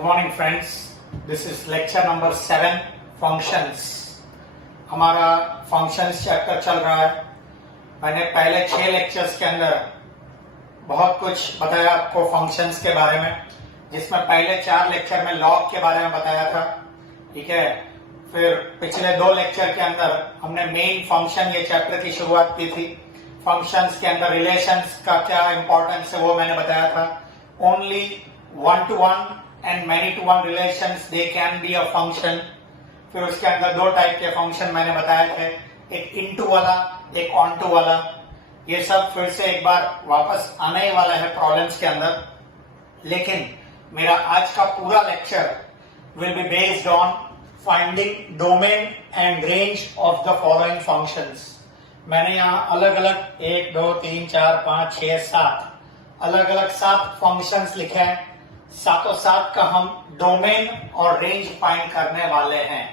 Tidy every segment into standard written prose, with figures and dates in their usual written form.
Good morning friends. This is lecture number 7 functions. हमारा functions chapter चल रहा है. मैंने पहले 6 लेक्चर्स के अंदर बहुत कुछ बताया आपको functions के बारे में, जिसमें पहले 4 लेक्चर में log के बारे में बताया था. ठीक है. फिर पिछले 2 लेक्चर के अंदर हमने मेन फंक्शन ये चैप्टर की शुरुआत की थी. फंक्शंस के अंदर रिलेशंस का क्या इंपॉर्टेंस है वो मैंने बताया था. Only one to one and many to one relations they can be a function. फिर उसके अंदर 2 टाइप के फंक्शन मैंने बताए थे, एक इनटू वाला, एक ऑनटू वाला. ये सब फिर से एक बार वापस आने ही वाला है प्रॉब्लम्स के अंदर. लेकिन मेरा आज का पूरा lecture will be based on finding domain and range of the following functions. मैंने यहाँ अलग अलग 1 2 3 4 5 6 7 अलग अलग 7 फंक्शंस लिखे हैं. सातों 7 का हम डोमेन और रेंज फाइंड करने वाले हैं.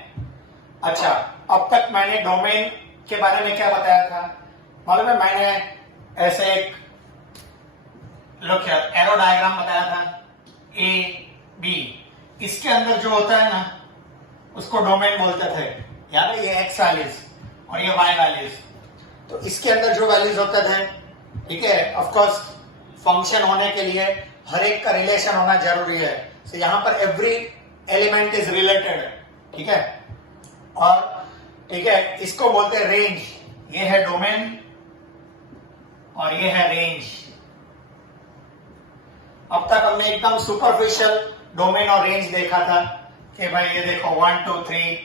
अच्छा, अब तक मैंने डोमेन के बारे में क्या बताया था मालूम है? मैंने ऐसे एक एरो डायग्राम बताया था ए बी. इसके अंदर जो होता है ना उसको डोमेन बोलते थे. याद है? ये एक्स वैल्यूज और ये वाई वैल्यूज. तो इसके अंदर जो वैल्यूज होते थे, ठीक है, ऑफ कोर्स फंक्शन होने के लिए हर एक का रिलेशन होना जरूरी है. तो यहां पर एवरी एलिमेंट इज रिलेटेड. ठीक है. और ठीक है, इसको बोलते हैं रेंज. ये है डोमेन और ये है रेंज. अब तक हमने एकदम सुपरफिशियल डोमेन और रेंज देखा था कि भाई ये देखो 1 2 3,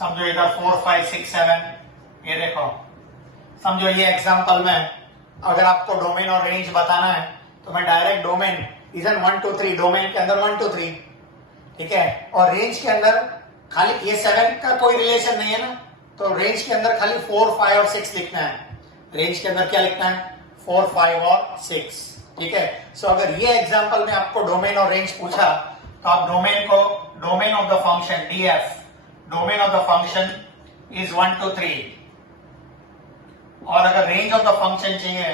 समझो इधर 4 5 6 7. ये देखो, समझो ये एग्जांपल में अगर आपको डोमेन और रेंज बताना है तो मैं डायरेक्ट डोमेन इजन 1 2 3, डोमेन के अंदर 1 2 3. ठीक है. और रेंज के अंदर खाली ये 7 का कोई रिलेशन नहीं है ना, तो रेंज के अंदर खाली 4 5 और 6 लिखना है. रेंज के अंदर क्या लिखना है? 4 5 और 6. ठीक है. सो अगर ये एग्जांपल में आपको डोमेन और रेंज पूछा तो आप डोमेन को, domain of the function DF, domain of the function is 1 2 3. और अगर रेंज ऑफ द फंक्शन चाहिए,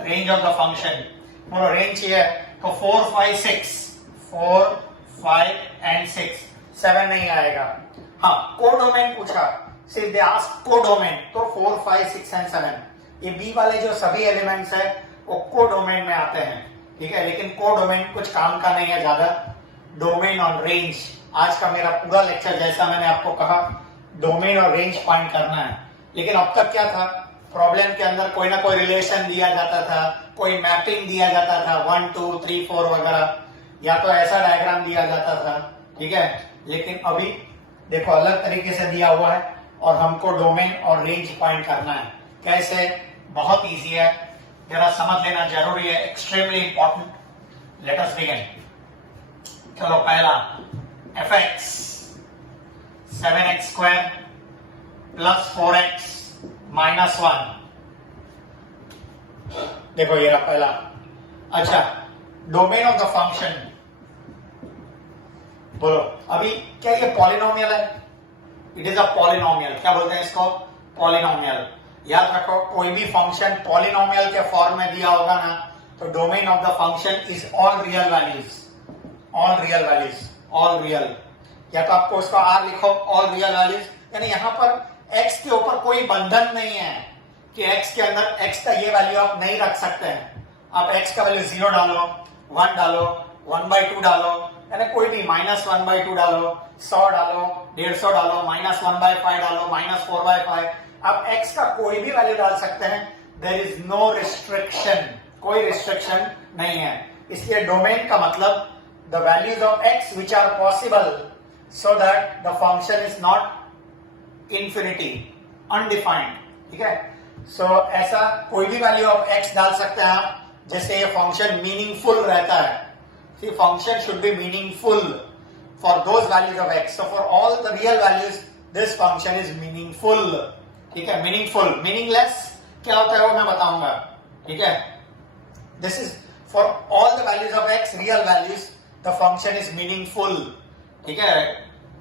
रेंज ऑफ द फंक्शन बोलो रेंज चाहिए तो 4 5 6, 4 5 एंड 6, 7 नहीं आएगा. हाँ, कोडोमेन पूछा, सिर्फ दे आस्क कोडोमेन, तो 4 5 6 एंड 7. ये बी वाले जो सभी एलिमेंट्स है वो कोडोमेन में आते हैं. ठीक है. लेकिन कोडोमेन कुछ काम का नहीं है ज्यादा. डोमेन और रेंज आज का मेरा पूरा लेक्चर, जैसा मैंने आपको कहा, डोमेन और रेंज फाइंड करना है. लेकिन अब तक क्या था, प्रॉब्लम के अंदर कोई ना कोई रिलेशन दिया जाता था, कोई मैपिंग दिया जाता था 1 2 3 4 वगैरह, या तो ऐसा डायग्राम दिया जाता था. ठीक है. लेकिन अभी देखो अलग तरीके से दिया हुआ है और हमको डोमेन और रेंज फाइंड करना है. कैसे? बहुत इजी है, जरा समझ लेना जरूरी है, extremely important. Let us begin. चलो, पहला fx 7x square plus 4x minus 1. देखो ये रहा पहला. अच्छा, डोमेन ऑफ द फंक्शन बोलो. अभी क्या ये पॉलिनोमियल है? It is a polynomial. क्या बोलते हैं इसको? पॉलिनोमियल. याद रखो, कोई भी फंक्शन पॉलिनोमियल के फॉर्म में दिया होगा ना तो domain of the function is all real values. All real values, all real. या तो आपको उसका आर लिखो, ऑल रियल वैल्यूज. यानी यहां पर x के ऊपर कोई बंधन नहीं है कि x के अंदर x का ये वैल्यू आप नहीं रख सकते हैं. आप x का वैल्यू 0 डालो, 1 डालो, 1/2 डालो, यानी कोई भी -1/2 डालो, 100 डालो, 150 डालो, -1/5 डालो, -4/5. आप x का कोई भी वैल्यू डाल सकते हैं. देयर इज नो रिस्ट्रिक्शन, कोई रिस्ट्रिक्शन नहीं है. इसलिए डोमेन का मतलब the values of x which are possible so that the function is not infinity, undefined. ठीक है. सो ऐसा कोई भी वैल्यू ऑफ x डाल सकते हैं आप, जैसे ये फंक्शन मीनिंगफुल रहता है. See function should be meaningful for those values of x. So for all the real values this function is meaningful. ठीक है. मीनिंगफुल. मीनिंगलेस क्या होता है वो मैं बताऊंगा. ठीक है. This is for all the values of x, real values, the function is meaningful. ठीक है.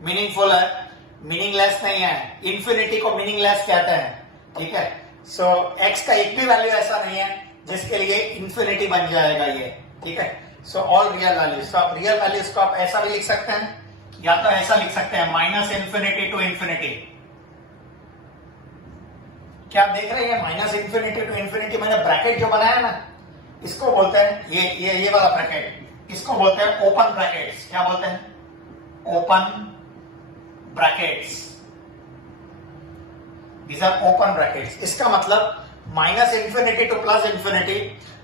मीनिंगफुल है, मीनिंगलेस नहीं है. इंफिनिटी को मीनिंगलेस कहते हैं. ठीक है. सो x का एक भी वैल्यू ऐसा नहीं है जिसके लिए इंफिनिटी बन जाएगा ये. ठीक है. So all real values. तो आप रियल वैल्यूज को आप ऐसा भी लिख सकते हैं या तो ऐसा लिख सकते हैं माइनस इन्फिनिटी टू इन्फिनिटी। क्या आप देख रहे हैं माइनस इन्फिनिटी टू इन्फिनिटी मैंने ब्रैकेट जो बनाया ना इसको बोलते हैं ये वाला ब्रैकेट इसको बोलते हैं ओपन ब्रैकेट्स। क्या बोलते हैं? Open brackets. These are open brackets। इसका मतलब minus infinity two plus infinity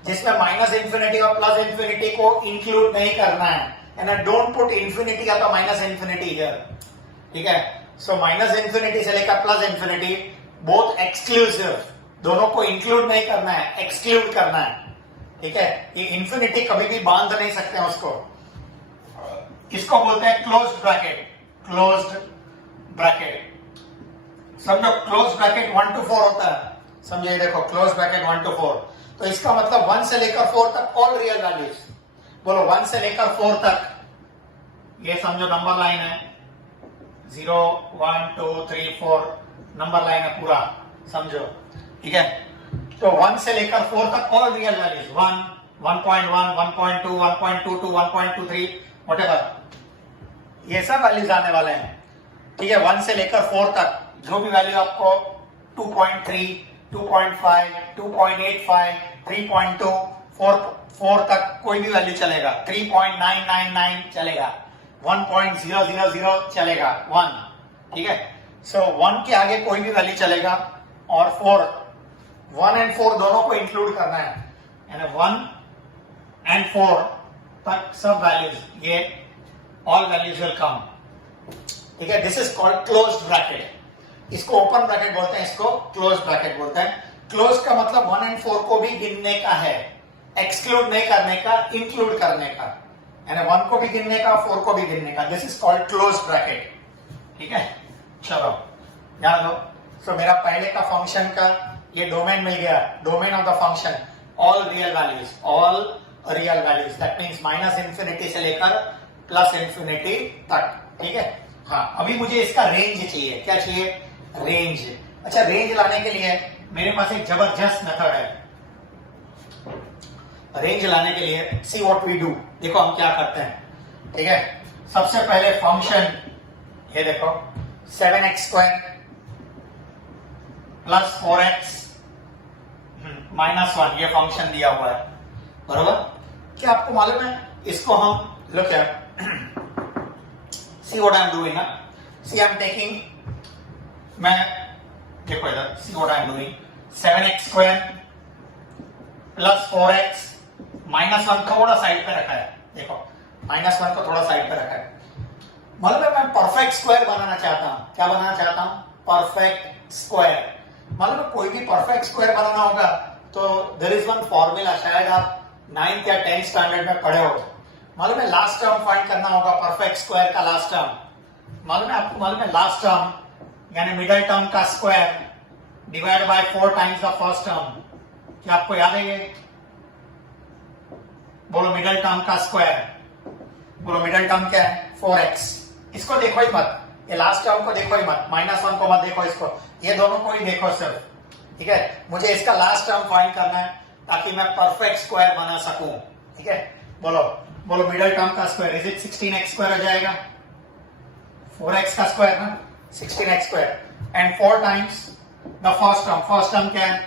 जिसमें माइनस इन्फिनिटी और प्लस इन्फिनिटी को इंक्लूड नहीं करना है एंड डोंट पुट इन्फिनिटी या तो माइनस इन्फिनिटी हियर। ठीक है, सो माइनस इन्फिनिटी से लेकर प्लस इन्फिनिटी बोथ एक्सक्लूसिव, दोनों को इंक्लूड नहीं करना है, एक्सक्लूड करना है। ठीक है, ये इन्फिनिटी कभी भी बांध नहीं सकते हैं उसको। इसको बोलते हैं क्लोज्ड ब्रैकेट। क्लोज्ड ब्रैकेट समझो, क्लोज ब्रैकेट 1 to 4 होता है। समझिए, देखो क्लोज ब्रैकेट 1 to 4 तो इसका मतलब 1 से लेकर 4 तक ऑल रियल वैल्यूज। बोलो 1 से लेकर 4 तक, ये समझो नंबर लाइन है 0 1 2 3 4 नंबर लाइन है पूरा, समझो। ठीक है, तो 1 से लेकर 4 तक ऑल रियल वैल्यूज 1 1.1 1.2 1.22 1.23 व्हाटएवर, ये सब वैल्यूज आने वाले हैं। ठीक है, 1 से लेकर 4 तक जो भी वैल्यू आपको 2.3 2.5 2.85 3.2 4 तक कोई भी वैल्यू चलेगा, 3.999 चलेगा, 1.000 चलेगा, 1। ठीक है, सो 1 के आगे कोई भी वैल्यू चलेगा और 1 and 4 दोनों को इंक्लूड करना है यानी 1 and 4 तक सब वैल्यूज, ये ऑल वैल्यूज विल कम। ठीक है, this is called closed bracket. इसको ओपन ब्रैकेट बोलते हैं, इसको क्लोज ब्रैकेट बोलते हैं। क्लोज का मतलब 1 and 4 को भी गिनने का है, एक्सक्लूड नहीं करने का, इंक्लूड करने का, यानी 1 को भी गिनने का 4 को भी गिनने का। This is called close bracket. ठीक है, चलो ध्यान दो। सो मेरा पहले का फंक्शन का ये डोमेन मिल गया, domain of the function all real values, all real values, that means minus infinity से लेकर प्लस इन्फिनिटी तक। ठीक है, हाँ अभी मुझे इसका रेंज चाहिए। क्या चाहिए? रेंज। अच्छा, रेंज लाने के लिए मेरे पास एक जबरदस्त मेथड है। रेंज लाने के लिए सी व्हाट वी डू, देखो हम क्या करते हैं। ठीक है, सबसे पहले फंक्शन ये देखो 7x² प्लस 4x -1 ये फंक्शन दिया हुआ है, बरोबर। क्या आपको मालूम है इसको हम look here, see what I am doing, see I am taking, मैं देखो इधर see what I am doing, 7x² plus 4x -1 थोड़ा साइड पे रखा है। देखो -1 को थोड़ा साइड पे रखा है। मतलब मैं परफेक्ट स्क्वायर बनाना चाहता हूं। क्या बनाना चाहता हूं? Perfect square. मतलब कोई भी परफेक्ट स्क्वायर बनाना होगा तो देयर इज वन फॉर्मूला, शायद आप 9th या 10th स्टैंडर्ड में पढ़े हो। मालूम है लास्ट टर्म फाइंड करना होगा, परफेक्ट स्क्वायर का लास्ट टर्म। मालूम है आपको? मालूम है लास्ट टर्म यानी मिडिल टर्म का square divide by 4 times the first term. क्या आपको याद है ये? बोलो मिडिल टर्म का स्क्वायर, बोलो मिडिल टर्म क्या है? 4x। इसको देखो ही मत, ये लास्ट टर्म को देखो ही मत, -1 को मत देखो, इसको ये दोनों को ही देखो सिर्फ। ठीक है, मुझे इसका लास्ट टर्म फाइंड करना है ताकि मैं परफेक्ट स्क्वायर बना सकूं। ठीक है, बोलो बोलो मिडिल टर्म का स्क्वायर इज इट 16x² हो जाएगा, 4x का स्क्वायर ना 16x² and 4 times the first term क्या है?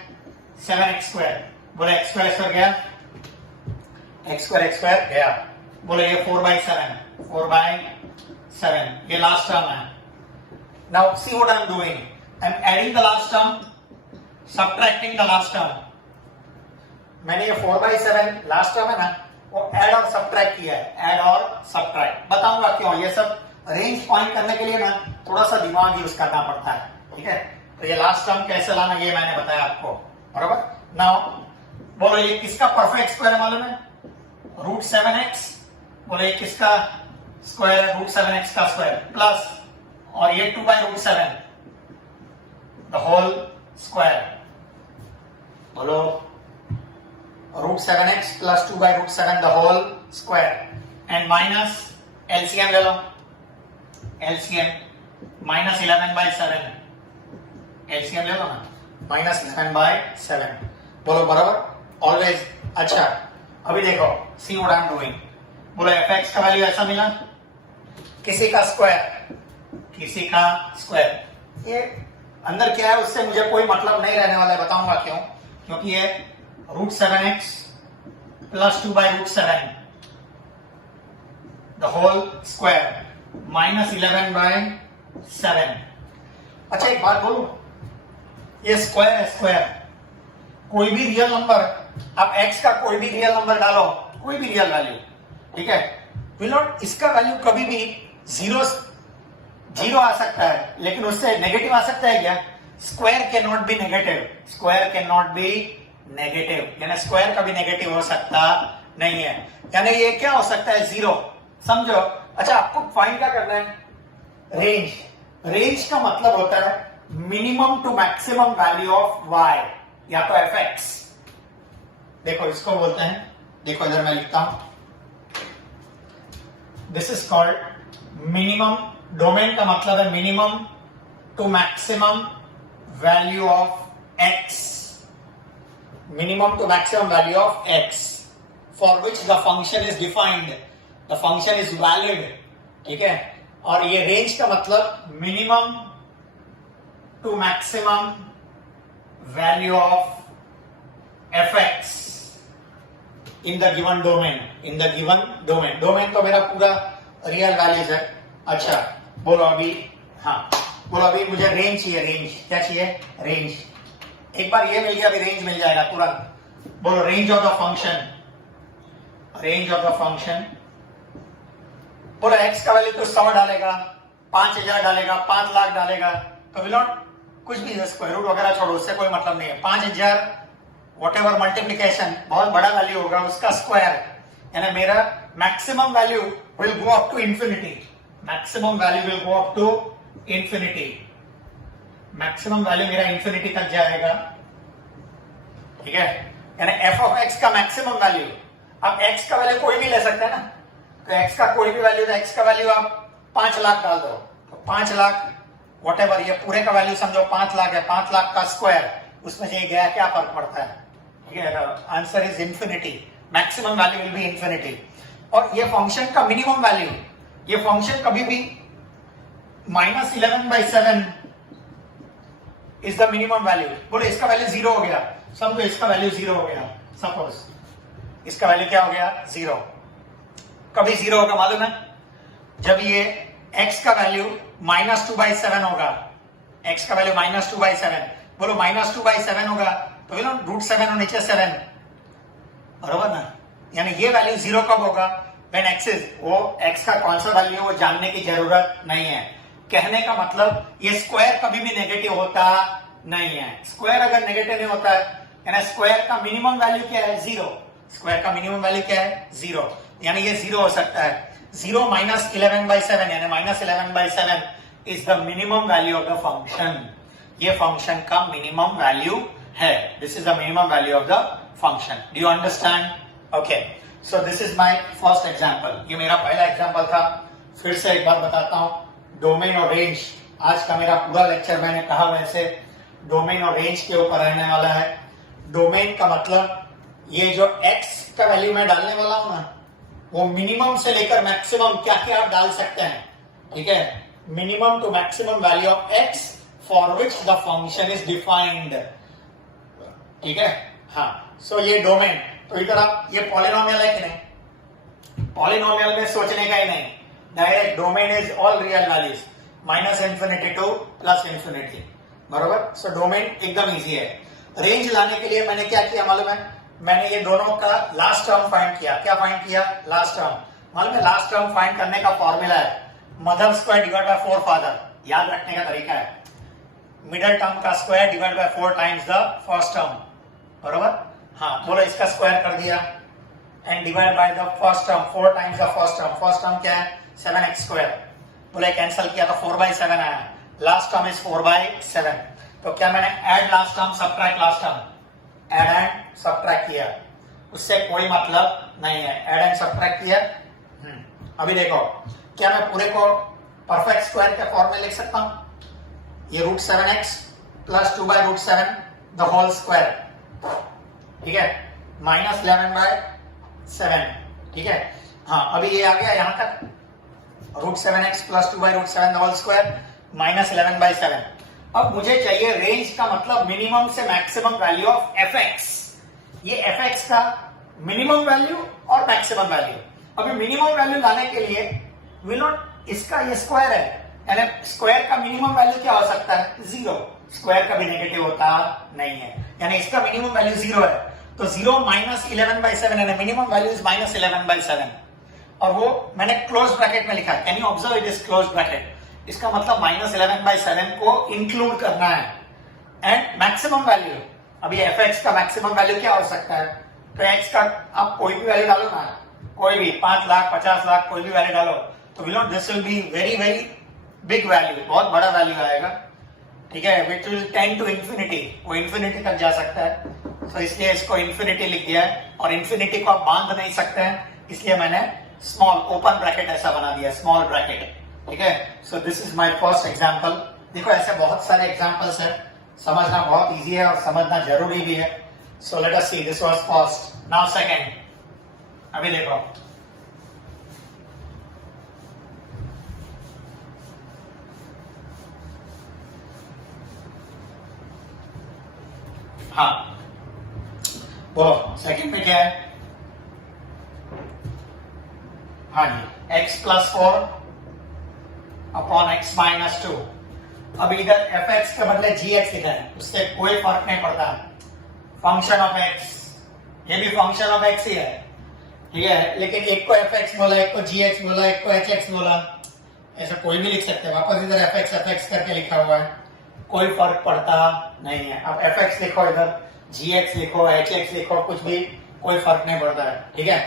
7x²। बोले x² गया, x² गया, बोले ये 4/7 ये लास्ट टर्म है। Now see what I am doing, I am adding the last term, subtracting the last term. मैंने ये 4/7 लास्ट टर्म है ना, वो ऐड और सबट्रैक्ट किया है, ऐड और सबट्रैक्ट। बताऊंगा क्यों। ये सब रेंज फाइंड करने के लिए ना थोड़ा सा दिमाग यूज करना पड़ता है। ठीक है, तो ये लास्ट टर्म कैसे लाना ये मैंने बताया आपको, बराबर। नाउ बोलो ये किसका परफेक्ट स्क्वायर मालूम है? √7x। बोलो ये किसका स्क्वायर है? √7x का स्क्वायर प्लस और ये 2/√7 द होल स्क्वायर। बोलो √7x plus 2/√7 the whole square and minus LCM ले लो, एलसीएम -11/7 एलसीएम ले लो ना, -11/7। बोलो बराबर ऑलवेज। अच्छा अभी देखो सी व्हाट आई एम डूइंग, बोलो एफ एक्स का वैल्यू ऐसा मिला, किसी का स्क्वायर। ये अंदर क्या है उससे मुझे कोई मतलब नहीं रहने वाला है, बताऊंगा क्यों। क्योंकि ये √7x plus 2/√7 the whole square minus 11/7। अच्छा एक बात बोलूं, ये स्क्वायर है स्क्वायर, कोई भी रियल नंबर, आप x का कोई भी रियल नंबर डालो, कोई भी रियल वैल्यू, ठीक है, विल नॉट, इसका वैल्यू कभी भी जीरो आ सकता है, लेकिन उससे नेगेटिव आ सकता है क्या? Square can not be negative, square can not be negative, यानी स्क्वायर कभी नेगेटिव हो सकता नहीं है, यानी ये क्या हो सकता है? जीरो, समझो। अच्छा आपको फाइंड क्या करना है? रेंज। रेंज का मतलब होता है minimum to maximum value of y या तो एफ एक्स। देखो इसको बोलते हैं, देखो इधर मैं लिखता हूं, this is called minimum, domain का मतलब है minimum to maximum value of x, minimum to maximum value of x for which the function is defined, the function is valid, ठीक है। और ये रेंज का मतलब minimum to maximum value of F X in the given domain, in the given domain. Domain तो मेरा पूरा real values है। अच्छा बोलो अभी, हाँ बोलो अभी मुझे रेंज चाहिए, रेंज क्या चाहिए? रेंज। एक बार ये मिल गया, अभी रेंज मिल जाएगा तुरंत। बोलो range of the function, range of the function. बोलो एक्स का वैल्यू तो 100 डालेगा, 5000 डालेगा, 5 लाख डालेगा, तो विल नॉट, कुछ भी स्क्वायर रूट वगैरह छोड़ो, उससे कोई मतलब नहीं है। 5000 व्हाटएवर मल्टीप्लिकेशन बहुत बड़ा वैल्यू होगा, उसका स्क्वायर, यानी मेरा maximum value will go up to infinity, maximum value will go up to infinity, maximum value मेरा इंफिनिटी तक जाएगा, ठीक है। यानी एफ ऑफ एक्स का मैक्सिमम वैल्यू, अब एक्स का वैल्यू कोई भी ले सकते हैं ना, तो एक्स का कोई भी वैल्यू, एक्स का वैल्यू आप 5 लाख डाल दो, तो 5 लाख व्हाटएवर, ये पूरे का वैल्यू समझो 5 लाख है, 5 लाख का स्क्वायर, उसमें से गया क्या फर्क पड़ता है, ठीक है। Answer is infinity, maximum value will be infinity. और ये फंक्शन का मिनिमम वैल्यू, ये फंक्शन कभी भी -11/7 इज द मिनिमम वैल्यू। बोलो इसका वैल्यू 0 हो गया, समझो इसका वैल्यू 0 हो गया, सपोज इसका वैल्यू क्या हो गया? 0। कभी 0 होगा मालूम है? जब ये x का वैल्यू -2/7 होगा, x का वैल्यू -2/7, बोलो -2/7 होगा तो √7 और नीचे 7, बरोबर ना? यानी ये वैल्यू 0 कब होगा? व्हेन x इज, वो x का कौन सा वैल्यू वो जानने की जरूरत नहीं है। कहने का मतलब ये स्क्वायर कभी भी नेगेटिव होता नहीं है। स्क्वायर अगर नेगेटिव नहीं होता है, यानी स्क्वायर का मिनिमम वैल्यू क्या है? 0। स्क्वायर का मिनिमम वैल्यू क्या है? 0, यानी ये 0 हो सकता है। 0 -11/7 यानी -11/7 is the minimum value of the function, ये फंक्शन का मिनिमम वैल्यू है। This is the minimum value of the function. Do you understand? Okay, so this is my first example, ये मेरा पहला एग्जांपल था। फिर से एक बार बताता हूं, डोमेन और रेंज, आज का मेरा पूरा लेक्चर मैंने कहा वैसे डोमेन और रेंज के ऊपर रहने वाला है। डोमेन का मतलब ये जो x का वैल्यू मैं डालने वाला हूं ना, वो मिनिमम से लेकर मैक्सिमम क्या क्या आप डाल सकते हैं, ठीक है। Minimum to maximum value of x for which the function is defined, ठीक है। हाँ, सो ये डोमेन, तो इधर आप, ये पॉलिनोमियल है कि नहीं? पॉलिनोमियल में सोचने का ही नहीं, direct domain is all real values -∞ to +∞, बरोबर। सो डोमेन एकदम इजी है। रेंज लाने के लिए मैंने क्या किया मालूम है? मैंने ये दोनों का लास्ट टर्म फाइंड किया। क्या फाइंड किया? Last term. मालूम है लास्ट टर्म फाइंड करने का फॉर्मूला है mother square divide by 4 father, याद रखने का तरीका है मिडल टर्म का square divide by 4 times the first term, बरोबर। हाँ, बोलो इसका स्क्वायर कर दिया and divide by the first term 4 times the first term. First term क्या है? 7x²। बोले कैंसिल किया तो 4/7 आया, लास्ट टर्म इज 4/7। तो क्या मैंने add last term subtract last term, add and subtract किया, उससे कोई मतलब नहीं है। ऐड एंड सब्ट्रैक्ट किया। अभी देखो, क्या मैं पूरे को परफेक्ट स्क्वायर के फॉर्म में लिख सकता हूं? ये √7x plus 2/√7 the whole square, ठीक है, -11/7, ठीक है। हाँ अभी ये आ गया यहाँ तक √7x + 2/√7 होल स्क्वायर -11/7। अब मुझे चाहिए रेंज का मतलब मिनिमम से मैक्सिमम वैल्यू ऑफ fx। ये fx का मिनिमम वैल्यू और मैक्सिमम वैल्यू। अभी मिनिमम वैल्यू लाने के लिए विल नॉट, इसका ये स्क्वायर है यानी स्क्वायर का मिनिमम वैल्यू क्या हो सकता है? 0। स्क्वायर का भी नेगेटिव होता नहीं है, यानी इसका मिनिमम वैल्यू 0 है। तो 0 -11/7 यानी मिनिमम वैल्यू इज -11/7 और वो मैंने क्लोज ब्रैकेट में लिखा है। Can you observe it is close bracket. इसका मतलब -11/7 को इंक्लूड करना है। एंड मैक्सिमम वैल्यू, अभी fx का मैक्सिमम वैल्यू क्या हो सकता है? तो x का आप कोई भी वैल्यू डालो ना, कोई भी 5 लाख 50 लाख कोई भी वैल्यू डालो तो will not, this will be very very big value, बहुत बड़ा वैल्यू आएगा। ठीक है, which will tend to infinity, वो इंफिनिटी तक जा सकता है। तो इसलिए इसको इंफिनिटी लिख दिया है और इंफिनिटी को आप बांध नहीं सकते हैं, इसलिए मैंने स्मॉल ओपन ब्रैकेट ऐसा बना दिया, स्मॉल ब्रैकेट। ठीक है, so this is my first example. देखो ऐसे बहुत सारे एग्जांपल्स है, समझना बहुत इजी है और समझना जरूरी भी है। So let us see, this was first, now second. अभी देखो हाँ बोलो सेकंड में क्या है? हाँ जी, x + 4 अपॉन x - 2। अब इधर fx के बदले gx लिखा है, उससे कोई फर्क नहीं पड़ता। फंक्शन ऑफ x, ये भी फंक्शन ऑफ x ही है। ठीक है, लेकिन एक को fx बोला, एक को gx बोला, एक को hx बोला, ऐसा कोई भी लिख सकते हैं। वापस इधर fx करके लिखा हुआ है, कोई फर्क पड़ता नहीं है। अब fx लिखो, इधर gx लिखो, hx लिखो, कुछ भी कोई फर्क नहीं पड़ता है। ठीक है,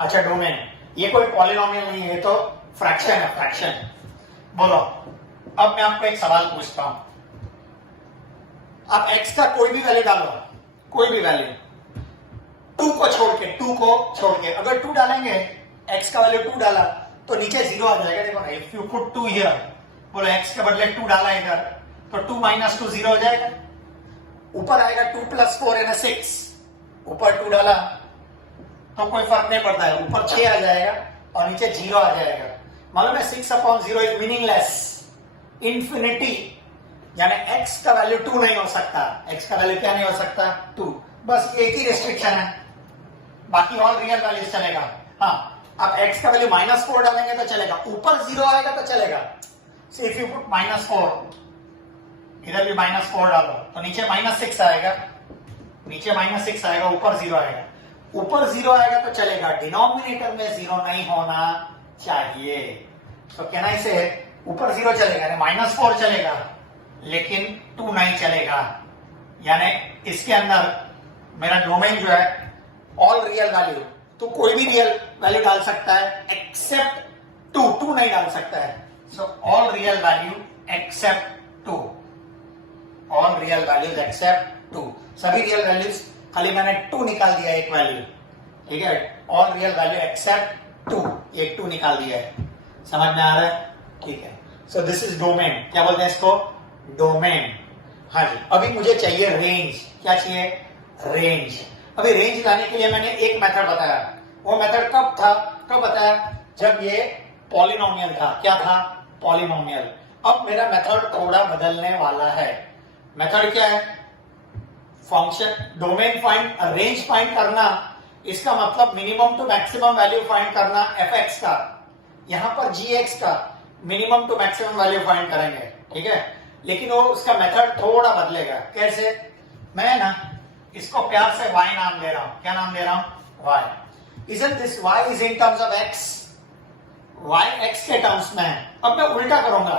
अच्छा डोमेन, ये कोई पॉलिनोमियल नहीं है, ये तो फ्रैक्शन है, फ्रैक्शन। बोलो, अब मैं आपको एक सवाल पूछता हूं, आप x का कोई भी वैल्यू डालो, कोई भी वैल्यू 2 को छोड़ के अगर 2 डालेंगे, x का वैल्यू 2 डाला तो नीचे 0 आ जाएगा। देखो ना, इफ यू पुट 2 हियर, बोलो x के बदले 2 डाला इधर तो 2 - 2 0 हो जाएगा। ऊपर आएगा 2 + 4 यानी 6, ऊपर 2 डाला तो कोई फर्क नहीं पड़ता है, ऊपर 6 आ जाएगा और नीचे 0 आ जाएगा। मालूम है 6/0 इज मीनिंगलेस, इंफिनिटी, यानी x का वैल्यू 2 नहीं हो सकता। x का वैल्यू क्या नहीं हो सकता? 2। बस एक ही रिस्ट्रिक्शन है, बाकी ऑल रियल वैल्यूज चलेगा। हाँ, अब x का वैल्यू -4 डालेंगे तो चलेगा, ऊपर 0 आएगा तो चलेगा। सो इफ यू पुट -4, इधर भी -4 डालो तो नीचे -6 आएगा, नीचे -6 आएगा, ऊपर 0 आएगा। ऊपर 0 आएगा तो चलेगा, डिनोमिनेटर में 0 नहीं होना चाहिए। तो कहना इसे ऊपर 0 चलेगा यानी -4 चलेगा, लेकिन 2 नहीं चलेगा। यानी इसके अंदर मेरा डोमेन जो है ऑल रियल वैल्यू, तो कोई भी रियल वैल्यू डाल सकता है एक्सेप्ट 2 नहीं डाल सकता है। So all real value except 2, all real values except 2, सभी रियल वैल्यूज, खाली मैंने 2 निकाल दिया एक वैल्यू। ठीक है, ऑल रियल वैल्यू एक्सेप्ट 2, एक 2 निकाल दिया है। समझ में आ रहा है? ठीक है, सो दिस इज डोमेन। क्या बोलते हैं इसको? डोमेन। हाँ जी, अभी मुझे चाहिए रेंज। क्या चाहिए? रेंज। अभी रेंज लाने के लिए मैंने एक मेथड बताया, वो मेथड कब था, कब बताया? जब ये पॉलिनोमियल था। क्या था? पॉलिनोमियल। अब मेरा मेथड थोड़ा बदलने वाला है। मेथड क्या है? Function domain find, range find करना, इसका मतलब minimum to maximum value find करना fx का, यहां पर gx का minimum to maximum value find करेंगे। ठीक है, लेकिन वो उसका मेथड थोड़ा बदलेगा। कैसे? मैं ना इसको प्यार से y नाम दे रहा हूं। क्या नाम दे रहा हूं? y। Isn't this y is in terms of x? y x के टर्म्स में है। अब मैं उल्टा करूंगा,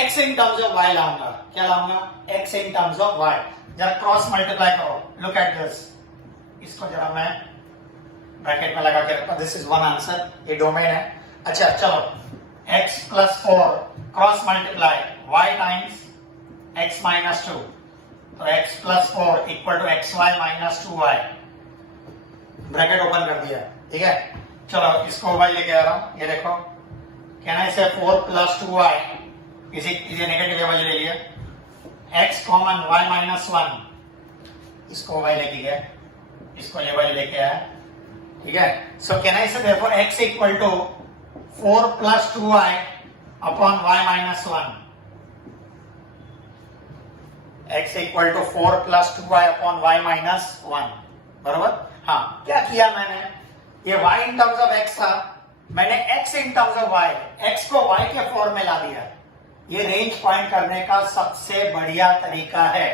x in terms of y लाऊंगा। क्या लाऊंगा? x in terms of y। जरा क्रॉस मल्टीप्लाई करो, लुक एट दिस। इसको जरा मैं ब्रैकेट में लगा के रखता हूं। दिस इज वन आंसर, ये डोमेन है। अच्छा चलो, x + 4 cross multiply y times x - 2, तो x + 4 = xy - 2y। Bracket open कर दिया। ठीक है, चलो इसको y लेके आ रहा हूं। ये देखो, कहना है इसे 4 + 2y, इसे नेगेटिव वैल्यू ले लिया, x कॉमन y - 1, इसको y लेके गया, इसको ये y लेके आया, ठीक है. सो can I say therefore x equal to 4 plus 2y upon y minus 1. x equal to 4 plus 2y upon y minus 1. बरोबर. हाँ, क्या किया मैंने, ये y in terms of x था, मैंने x in terms of y, x को y के फॉर्म में ला दिया. ये रेंज फाइंड करने का सबसे बढ़िया तरीका है.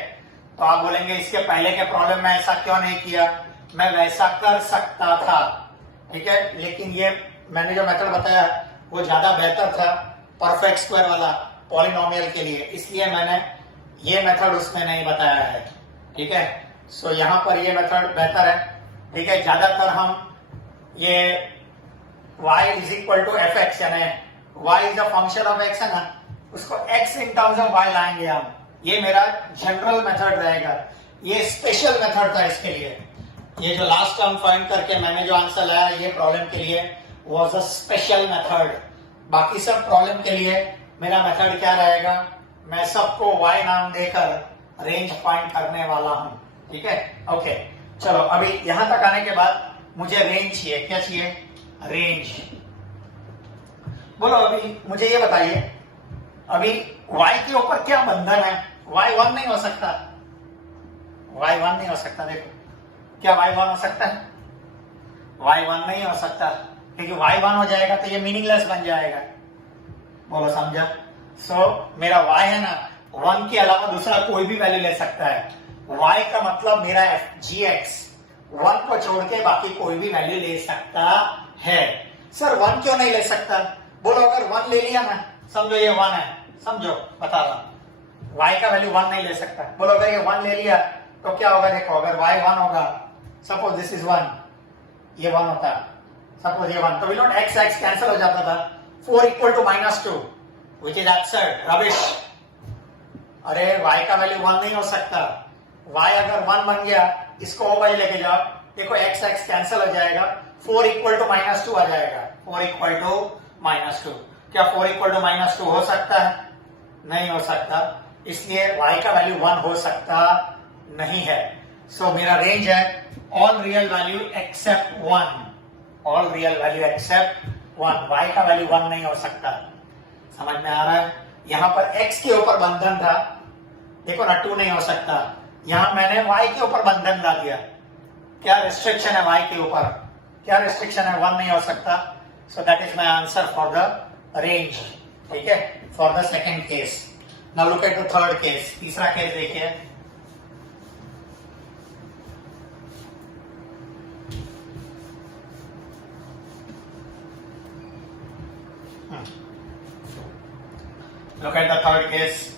तो आप बोलेंगे इसके पहले के प्रॉब्लम में ऐसा क्यों नहीं किया, मैं वैसा कर सकता था, ठीक है, लेकिन ये मैंने जो मेथड बताया वो ज्यादा बेहतर था परफेक्ट स्क्वायर वाला पॉलिनोमियल के लिए, इसलिए मैंने ये मेथड उसमें नहीं बताया है. ठीक है. सो यहाँ पर ये मेथड बेहतर है. ठीक है. ज्यादातर हम ये y is equal to F X, यानी y is a function of x है ना, उसको x in terms of y लाएंगे हम. ये मेरा जनरल मेथड रहेगा. ये स्पेशल मेथड था इसके लिए. ये जो लास्ट टर्म फाइंड करके मैंने जो आंसर लाया ये प्रॉब्लम के लिए वाज अ स्पेशल मेथड. बाकी सब प्रॉब्लम के लिए मेरा मेथड क्या रहेगा, मैं सबको y नाम देकर रेंज फाइंड करने वाला हूं. ठीक है. ओके, चलो अभी यहां तक आने के बाद मुझे रेंज चाहिए. क्या चाहिए, रेंज. बोलो अभी मुझे ये बताइए, अभी y के ऊपर क्या बंधन है, y 1 नहीं हो सकता, y 1 नहीं हो सकता. देखो, क्या y 1 हो सकता है, y 1 नहीं हो सकता, क्योंकि y 1 हो जाएगा तो ये मीनिंगलेस बन जाएगा. बोलो समझा. सो मेरा y है ना, 1 के अलावा दूसरा कोई भी वैल्यू ले सकता है. y का मतलब मेरा gx 1 को छोड़ के बाकी कोई भी वैल्यू ले सकता है. सर 1 क्यों नहीं ले सकता, बोलो अगर 1 ले लिया ना, समझो ये 1 है, समझो बता रहा हूं, y का वैल्यू 1 नहीं ले सकता. बोलो अगर ये 1 ले लिया तो क्या होगा, देखो अगर y 1 होगा, सपोज दिस इज 1, ये 1 होता, सपोज ये 1, तो वी नोट x कैंसिल हो जाता था. 4 equal to -2 which is absurd, rubbish. अरे y का वैल्यू 1 नहीं हो सकता. y अगर 1 बन गया, इसको ओवर लेके जाओ, देखो x कैंसिल हो जाएगा, 4 इक्वल टू -2 आ जाएगा. 4 इक्वल टू -2. क्या 4 इक्वल टू -2 हो सकता है, नहीं हो सकता, इसलिए y का वैल्यू 1 हो सकता नहीं है. सो मेरा रेंज है all real value except 1, all real value except 1. y का वैल्यू 1 नहीं हो सकता. समझ में आ रहा है. यहां पर x के ऊपर बंधन था, देखो ना 2 नहीं हो सकता. यहां मैंने y के ऊपर बंधन डाल दिया. क्या रिस्ट्रिक्शन है y के ऊपर, क्या रिस्ट्रिक्शन है, 1 नहीं हो सकता. So that is my answer for the range. ठीक है, for the second case. Now look at the third case. तीसरा केस देखिए. Look at the third case.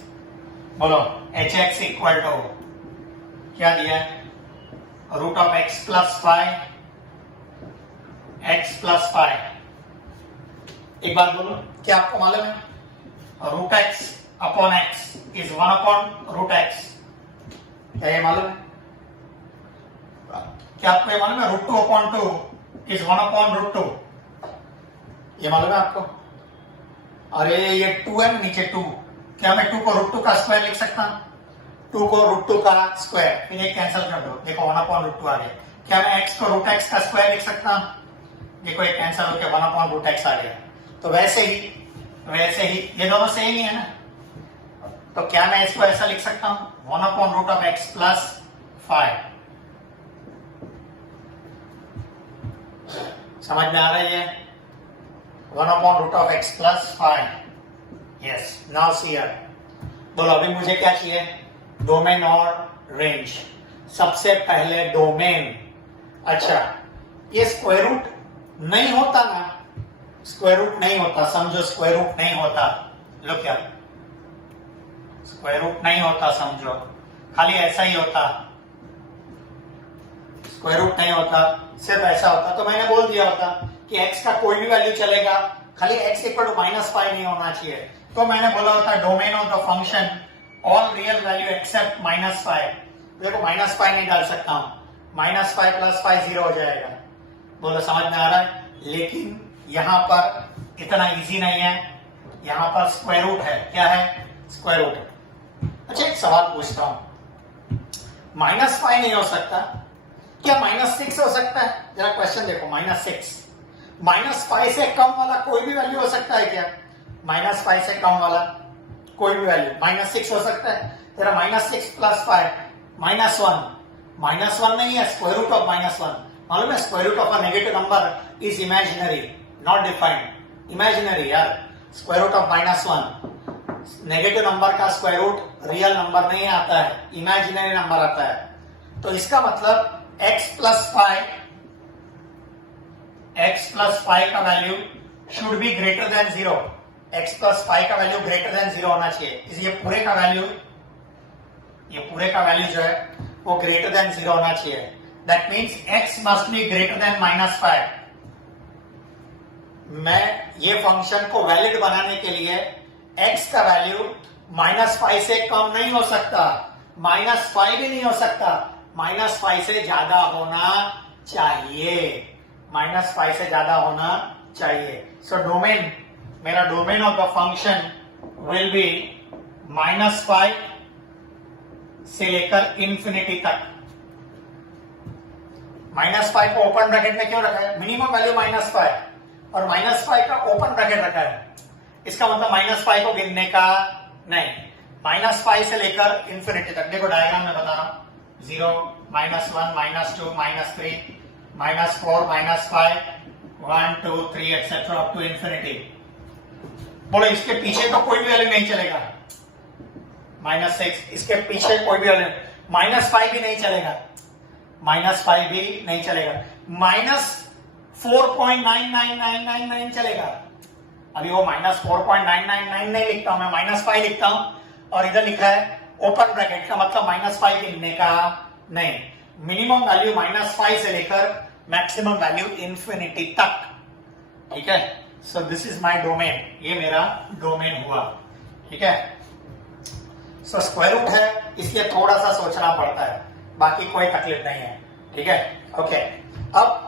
बोलो hx इक्वल टू क्या दिया है, root of x plus 5, x plus 5. एक बात बोलो, क्या आपको मालूम है root x upon x is 1 upon root x, क्या ये मालूम है, क्या आपको ये मालूम है root 2 upon 2 is 1 upon root 2, ये मालूम है आपको. अरे ये 2 है ना नीचे 2, क्या मैं 2 को रूट 2 का स्क्वायर लिख सकता हूं, 2 को रूट 2 का स्क्वायर, फिर ये कैंसिल कर दो, देखो 1 अपॉन रूट 2 आ गया. क्या मैं x को रूट x का स्क्वायर लिख सकता हूं, देखो ये कैंसिल होकर 1 अपॉन रूट x आ गया. तो वैसे ही ये दोनों सेम ही है ना, तो क्या मैं इसको ऐसा लिख सकता हूं 1 upon root of x plus 5. समझ में आ रही है, 1 upon root of x plus 5. Yes, now see here. बोलो अभी मुझे क्या चाहिए, डोमेन और रेंज. सबसे पहले डोमेन. अच्छा, ये स्क्वायर रूट नहीं होता ना, स्क्वायर रूट नहीं होता, समझो स्क्वायर रूट नहीं होता. लो क्या स्क्वायर रूट नहीं होता, समझो खाली ऐसा ही होता, स्क्वायर रूट नहीं होता, सिर्फ ऐसा होता तो मैंने बोल दिया होता कि x का कोई भी वैल्यू चलेगा, खाली x इक्वल टू -5 नहीं होना चाहिए. तो मैंने बोला होता domain of the function all real value except -5. देखो -5 नहीं डाल सकता हूं, -5 प्लस 5 0 हो जाएगा. बोलो समझ में आ रहा है. लेकिन यहां पर इतना इजी नहीं है, यहां पर स्क्वायर रूट है. क्या है, स्क्वायर रूट. अच्छा एक सवाल पूछता हूं, -5 नहीं हो सकता क्या -6 हो सकता है? जरा क्वेश्चन देखो, -6, -5 से कम वाला कोई भी वैल्यू हो सकता है क्या? -5 से कम वाला कोई भी वैल्यू -6 हो सकता है? जरा -6 + 5 -1, -1 नहीं है, स्क्वायर रूट ऑफ -1। मालूम है square root of a negative number is imaginary, not defined, imaginary यार। Square root of -1, negative number का स्क्वायर रूट रियल नंबर नहीं आता है, इमेजिनरी नंबर आता है। तो इसका मतलब x + 5 का value should be greater than 0। x + 5 का वैल्यू ग्रेटर देन 0 होना चाहिए। इसलिए ये पूरे का वैल्यू जो है वो ग्रेटर देन 0 होना चाहिए। That means x must be greater than -5। मैं ये फंक्शन को वैलिड बनाने के लिए x का वैल्यू -5 से कम नहीं हो सकता, -5 भी नहीं हो सकता, -5 से ज्यादा होना चाहिए, -5 से ज्यादा होना चाहिए। सो डोमेन, मेरा domain of the function will be -5 से लेकर इंफिनिटी तक। -5 को ओपन ब्रैकेट में क्यों रखा है? मिनिमम वैल्यू -5 और -5 का ओपन ब्रैकेट रखा है। इसका मतलब -5 को गिनने का नहीं, -5 से लेकर इंफिनिटी तक। देखो डायग्राम में बता रहा हूं, 0, -1, -2, -3, -4, -5, 1, 2, 3 एक्सेट्रा अप टू इंफिनिटी। बोलो इसके पीछे तो कोई भी वैल्यू नहीं चलेगा, -6, इसके पीछे कोई भी वैल्यू, -5 भी नहीं चलेगा, -5 भी नहीं चलेगा, -4.99999 चलेगा। अभी वो -4.999 नहीं लिखता हूं मैं, -5 लिखता हूं और इधर लिखा है ओपन ब्रैकेट का मतलब -5 गिनने का नहीं। मिनिमम वैल्यू -5 से लेकर मैक्सिमम वैल्यू इंफिनिटी तक, ठीक है। So this is my domain, ये मेरा डोमेन हुआ, ठीक है। सो स्क्वायर रूट है इसलिए थोड़ा सा सोचना पड़ता है, बाकी कोई तकलीफ नहीं है, ठीक है। ओके, अब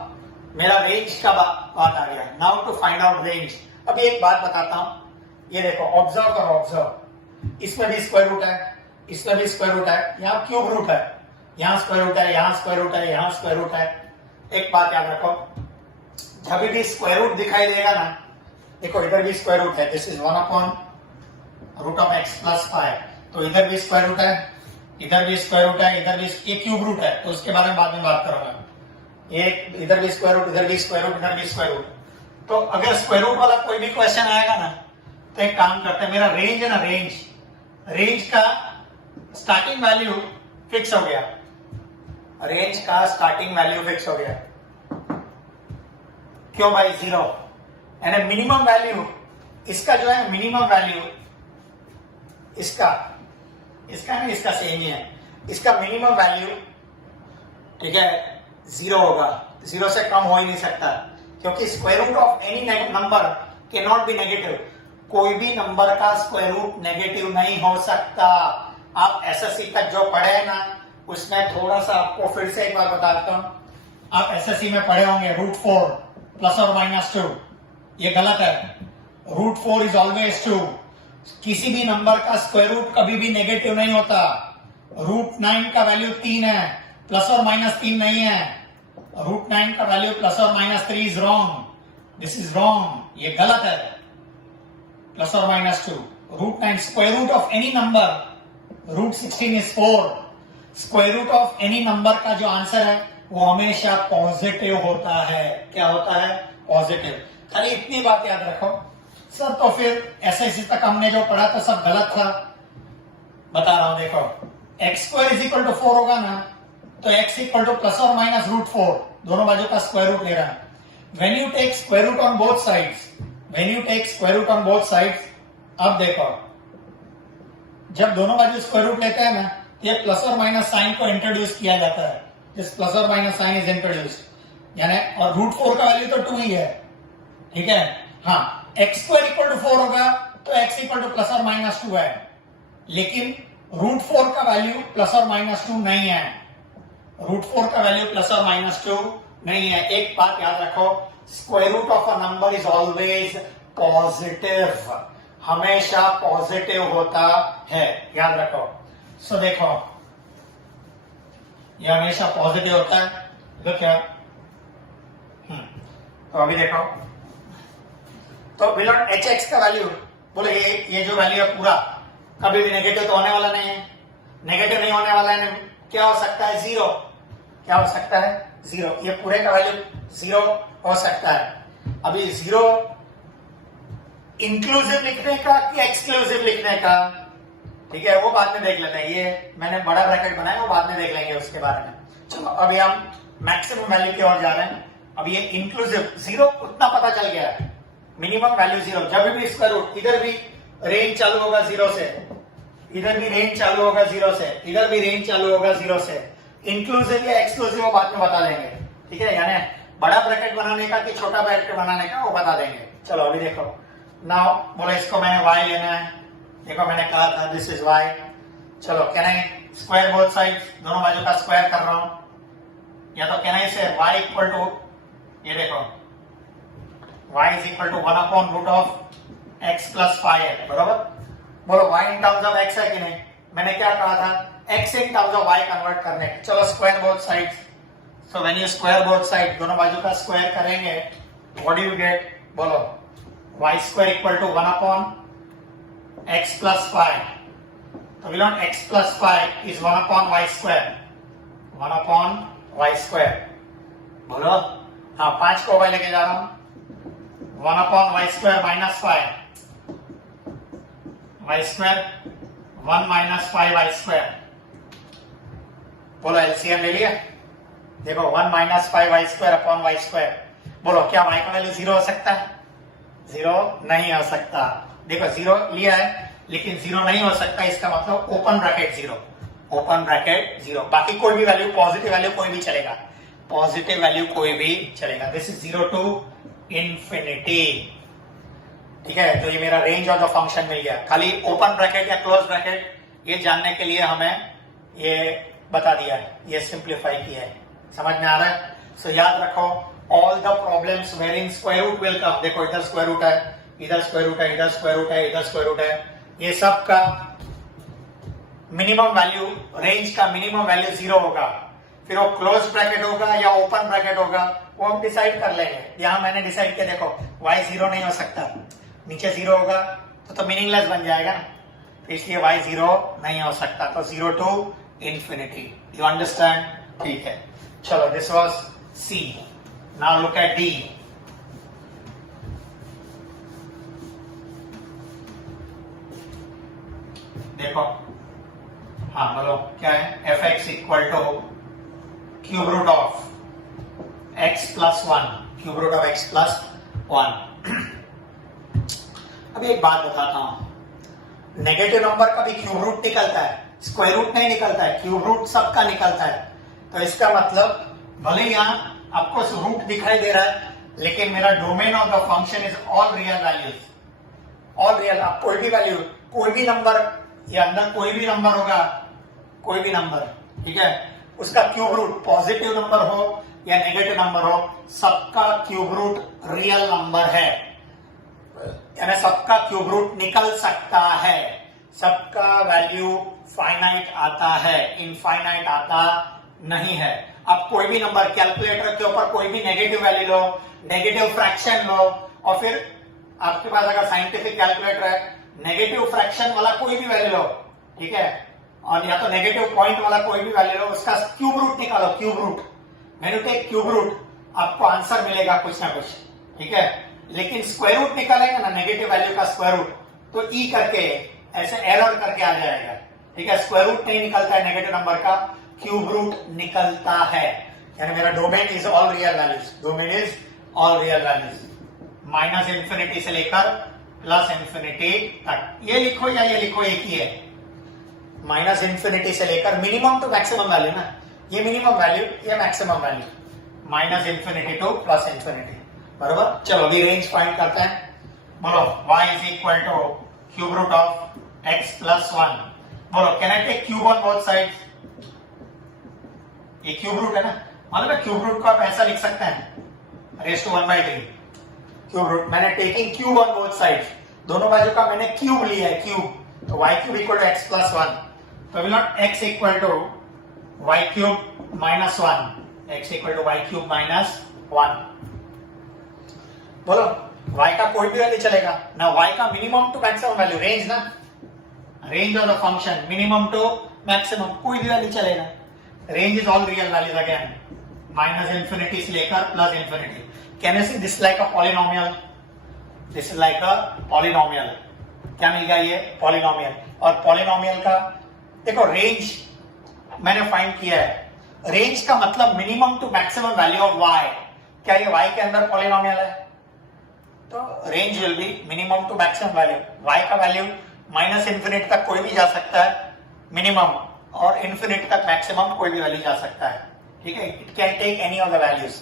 मेरा रेंज का बात आ गया। Now to find out range. अभी एक बात बताता हूं, ये देखो ऑब्जर्व करो, ऑब्जर्व, इसमें भी स्क्वायर रूट है, इसमें भी स्क्वायर रूट है, यहाँ क्यूब रूट है, यहाँ स्क्वायर रूट है, यहाँ स्क्वायर रूट है, यहाँ स्क्वायर रूट है। एक बात याद रखो, जब भी स्क्वायर रूट दिखाई देगा ना, देखो इधर भी स्क्वायर रूट है, दिस इज 1/√x + 5, तो इधर भी स्क्वायर रूट है, इधर भी स्क्वायर रूट है, इधर भी, ये क्यूब रूट है तो उसके बारे में बाद में बात करूंगा। एक इधर भी स्क्वायर रूट, इधर भी स्क्वायर रूट, इधर भी स्क्वायर रूट। तो अगर स्क्वायर रूट वाला कोई भी क्वेश्चन आएगा ना, तो एक काम करते हैं, मेरा रेंज है ना, रेंज का स्टार्टिंग वैल्यू फिक्स हो गया, रेंज का स्टार्टिंग वैल्यू फिक्स हो गया। क्यों भाई? 0। यानी मिनिमम वैल्यू इसका जो है, मिनिमम वैल्यू इसका नहीं, इसका सेम ही है, इसका मिनिमम वैल्यू, ठीक है, 0 होगा, 0 से कम हो ही नहीं सकता, क्योंकि square root of any number can not be negative. कोई भी नंबर का स्क्वायर रूट नेगेटिव नहीं हो सकता। आप एसएससी तक जो पढ़े हैं ना, उसमें थोड़ा सा आपको फिर से एक बार बताता हूं। आप एसएससी में पढ़े होंगे √4 ± 2, ये गलत है। √4 इज ऑलवेज 2। किसी भी नंबर का स्क्वायर रूट कभी भी नेगेटिव नहीं होता। √9 का वैल्यू 3 है, ±3 नहीं है। √9 का value ±3 is wrong, this is wrong, ये गलत है। ±2, √9 square root of any number, √16 is 4। Square root of any number का जो आंसर है वो हमेशा पॉजिटिव होता है। क्या होता है? पॉजिटिव। खाली इतनी बात याद रखो सर। तो फिर एसएससी तक हमने जो पढ़ा तो सब गलत था। बता रहा हूं, देखो x² = 4 होगा ना, तो x ± √4, दोनों बाजू का स्क्वायर रूट ले रहा है। When you take square root on both sides, अब देखो जब दोनों बाजू स्क्वायर रूट लेते हैं ना, ये ± साइन को इंट्रोड्यूस किया जाता है। दिस ± साइन इज इंट्रोड्यूस्ड, यानी और √4 का वैल्यू तो 2 ही है, ठीक है। हाँ, x² = 4 होगा तो x ± 2 है, लेकिन √4 का वैल्यू ±2 नहीं है। √4 का वैल्यू ±2 नहीं है। एक बात याद रखो, square root of a number is always positive, हमेशा पॉजिटिव होता है, याद रखो। सो देखो, ये हमेशा पॉजिटिव होता है। लुक हियर, तो अभी देखो, तो विल नॉट एच एक्स का वैल्यू, बोले ये जो वैल्यू है पूरा कभी भी नेगेटिव तो होने वाला नहीं है, नेगेटिव नहीं होने वाला है, क्या हो सकता है? जीरो। क्या हो सकता है? जीरो। ये पूरे का वैल्यू जीरो हो सकता है। अभी जीरो इंक्लूसिव लिखने का कि एक्सक्लूसिव लिखने का, ठीक है, वो बाद में देख लेते हैं। ये मैंने बड़ा ब्रैकेट बनाया, वो बाद में देख लेंगे उसके बारे में। चलो अभी हम मैक्सिमम वैल्यू की ओर जा रहे हैं। अब ये इंक्लूसिव जीरो उतना पता चल गया है, मिनिमम वैल्यू जीरो। जब भी स्क्वायर रूट, इधर भी रेंज चालू होगा जीरो से, इधर भी रेंज चालू होगा जीरो से, इधर भी रेंज चालू होगा जीरो से। इंक्लूसिव या एक्सक्लूसिव वो बाद में बता देंगे, ठीक है, यानी बड़ा ब्रैकेट बनाने का कि छोटा ब्रैकेट बनाने का वो बता देंगे। चलो अभी देखो, नाउ बोलो इसको मैंने y लेना है, देखो मैंने कहा था दिस इज y। चलो can I square both sides, दोनों बाजू का स्क्वायर कर रहा हूं, या तो कैन आई से y इक्वल टू, ये देखो y इज इक्वल टू 1/√ऑफ x प्लस 5 है, बराबर। बोलो y in terms of x है कि नहीं? मैंने क्या कहा था? x in terms of y convert करने। चलो square both sides, so when you square both side, दोनों बाजू का स्क्वायर करेंगे, व्हाट डू यू गेट? बोलो y square equal to 1/x plus 5, तो will not x plus 5 is 1/y square, 1/y square. बोलो हाँ, 5 को y लेके जा रहा हूं, 1/y square minus 5, y square 1 minus 5y square. बोलो एलसीएम ले लिया, देखो 1 minus 5y square upon y square. बोलो क्या y का वैल्यू जीरो हो सकता है? जीरो नहीं हो सकता। देखो जीरो लिया है लेकिन जीरो नहीं हो सकता, इसका मतलब open bracket zero, open bracket zero. बाकी कोई भी वैल्यू, पॉजिटिव वैल्यू कोई भी चलेगा, पॉजिटिव वैल्यू कोई भी चलेगा। This is zero to infinity, ठीक है। तो ये मेरा रेंज ऑफ द फंक्शन मिल गया। खाली ओपन ब्रैकेट या क्लोज ब्रैकेट ये जानने के लिए हमें ये बता दिया है, ये सिंप्लीफाई किया है। समझ में आ रहा है? सो याद रखो, all the problems wearing square root will come. देखो इधर स्क्वायर रूट है, इधर स्क्वायर रूट है, इधर स्क्वायर रूट है, इधर स्क्वायर रूट है, ये सब का मिनिमम वैल्यू, रेंज का मिनिमम वैल्यू जीरो होगा। फिर वो क्लोज ब्रैकेट होगा या ओपन ब्रैकेट होगा, वो हम डिसाइड कर लेंगे। यहां मैंने डिसाइड किया, देखो y जीरो नहीं हो सकता, नीचे जीरो होगा तो मीनिंगलेस बन जाएगा, तो इसलिए y जीरो नहीं हो सकता। तो zero to infinity, you understand? ठीक है, चलो this was C। Now look at D। देखो, हाँ बोलो क्या है? fx equal to cube root of x plus 1, cube root of x plus 1। अभी एक बात बताता हूं, नेगेटिव नंबर का भी क्यूब रूट निकलता है, स्क्वायर रूट नहीं निकलता है, क्यूब रूट सबका निकलता है। तो इसका मतलब भले यहां आपको रूट दिखाई दे रहा है, लेकिन मेरा domain of the function is all real values, all real. आप कोई भी वैल्यू, कोई भी नंबर, ये अंदर कोई भी नंबर होगा, कोई भी नंबर, ठीक है, उसका क्यूब रूट पॉजिटिव नंबर हो या नेगेटिव नंबर हो, सबका क्यूब रूट रियल नंबर है, यानी सबका क्यूब रूट निकल सकता है, सबका वैल्यू फाइनाइट आता है, इनफाइनाइट आता नहीं है। अब कोई भी नंबर, कैलकुलेटर के ऊपर कोई भी नेगेटिव वैल्यू लो, नेगेटिव फ्रैक्शन लो, और फिर आपके पास अगर साइंटिफिक कैलकुलेटर है, नेगेटिव फ्रैक्शन वाला कोई भी वैल्यू लो, ठीक है, और या तो नेगेटिव पॉइंट वाला कोई भी वैल्यू लो, उसका क्यूब रूट निकालो, cube root, when you take cube root आपको आंसर मिलेगा कुछ ना कुछ, ठीक है। लेकिन स्क्वायर रूट निकालेंगे ना, नेगेटिव वैल्यू का स्क्वायर रूट, तो ई करके ऐसे एरर करके आ जाएगा, ठीक है। स्क्वायर रूट नहीं निकलता है नेगेटिव नंबर का, क्यूब रूट निकलता है, यानी मेरा domain is all real values, domain is all real values, minus infinity से लेकर प्लस इंफिनिटी तक। ये लिखो या ये लिखो, एक ही है, माइनस इंफिनिटी से लेकर मिनिमम टू मैक्सिमम वैल्यू ना, ये मिनिमम वैल्यू, ये maximum value, minus infinity to plus infinity, बरोबर। चलो अभी रेंज फाइंड करते हैं। बोलो y is equal to cube root of x plus 1। बोलो can I take cube on both sides? ये क्यूब रूट है ना, मालूम है क्यूब रूट को आप ऐसा लिख सकते हैं, रेज़ टू 1/3 क्यूब रूट। मैंने taking cube on both sides, दोनों बाजू का मैंने क्यूब लिया है, क्यूब, तो y cube equal to x plus 1, तो will not x equal to y cube minus 1, x equal to y cube minus 1। बोलो y का कोई भी वैल्यू चलेगा ना, y का minimum to maximum value, range ना, range of the function minimum to maximum कोई भी वैल्यू चलेगा। Range is all real values again, minus infinity से लेकर plus infinity. Can you see this like a polynomial, this is like a polynomial. क्या मिल गया? ये पॉलिनोमियल। और पॉलिनोमियल का देखो रेंज मैंने फाइंड किया है, रेंज का मतलब minimum to maximum value of y। क्या ये y के अंदर पॉलिनोमियल है? तो range will be minimum to maximum value. y का वैल्यू माइनस इंफिनिटी तक कोई भी जा सकता है मिनिमम, और इंफिनिटी तक मैक्सिमम कोई भी वैल्यू जा सकता है। ठीक है, it can take any of the values.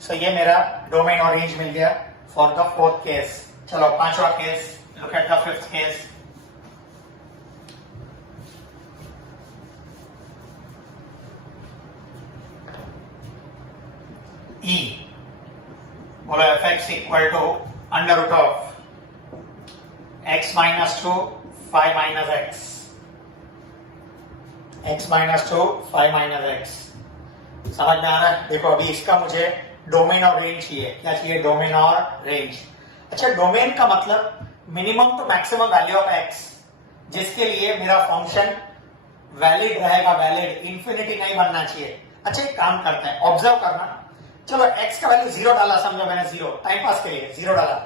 So ये मेरा डोमेन और रेंज मिल गया फॉर द फोर्थ केस। चलो पांचवा case, look at the fifth case. E, बोलो fx equal to under root of x minus 2 5 minus x, x minus 2 5 minus x। समझ में आ रहा है? देखो अभी इसका मुझे डोमेन और रेंज चाहिए। क्या चाहिए? डोमेन और रेंज। अच्छा, डोमेन का मतलब minimum to maximum value of x, जिसके लिए मेरा फंक्शन वैलिड रहेगा, वैलिड, इंफिनिटी नहीं बनना चाहिए। अच्छा एक काम करते हैं, ऑब्जर्व करना। चलो x का वैल्यू 0 डाला, समझो मैंने 0 टाइम पास के लिए 0 डाला,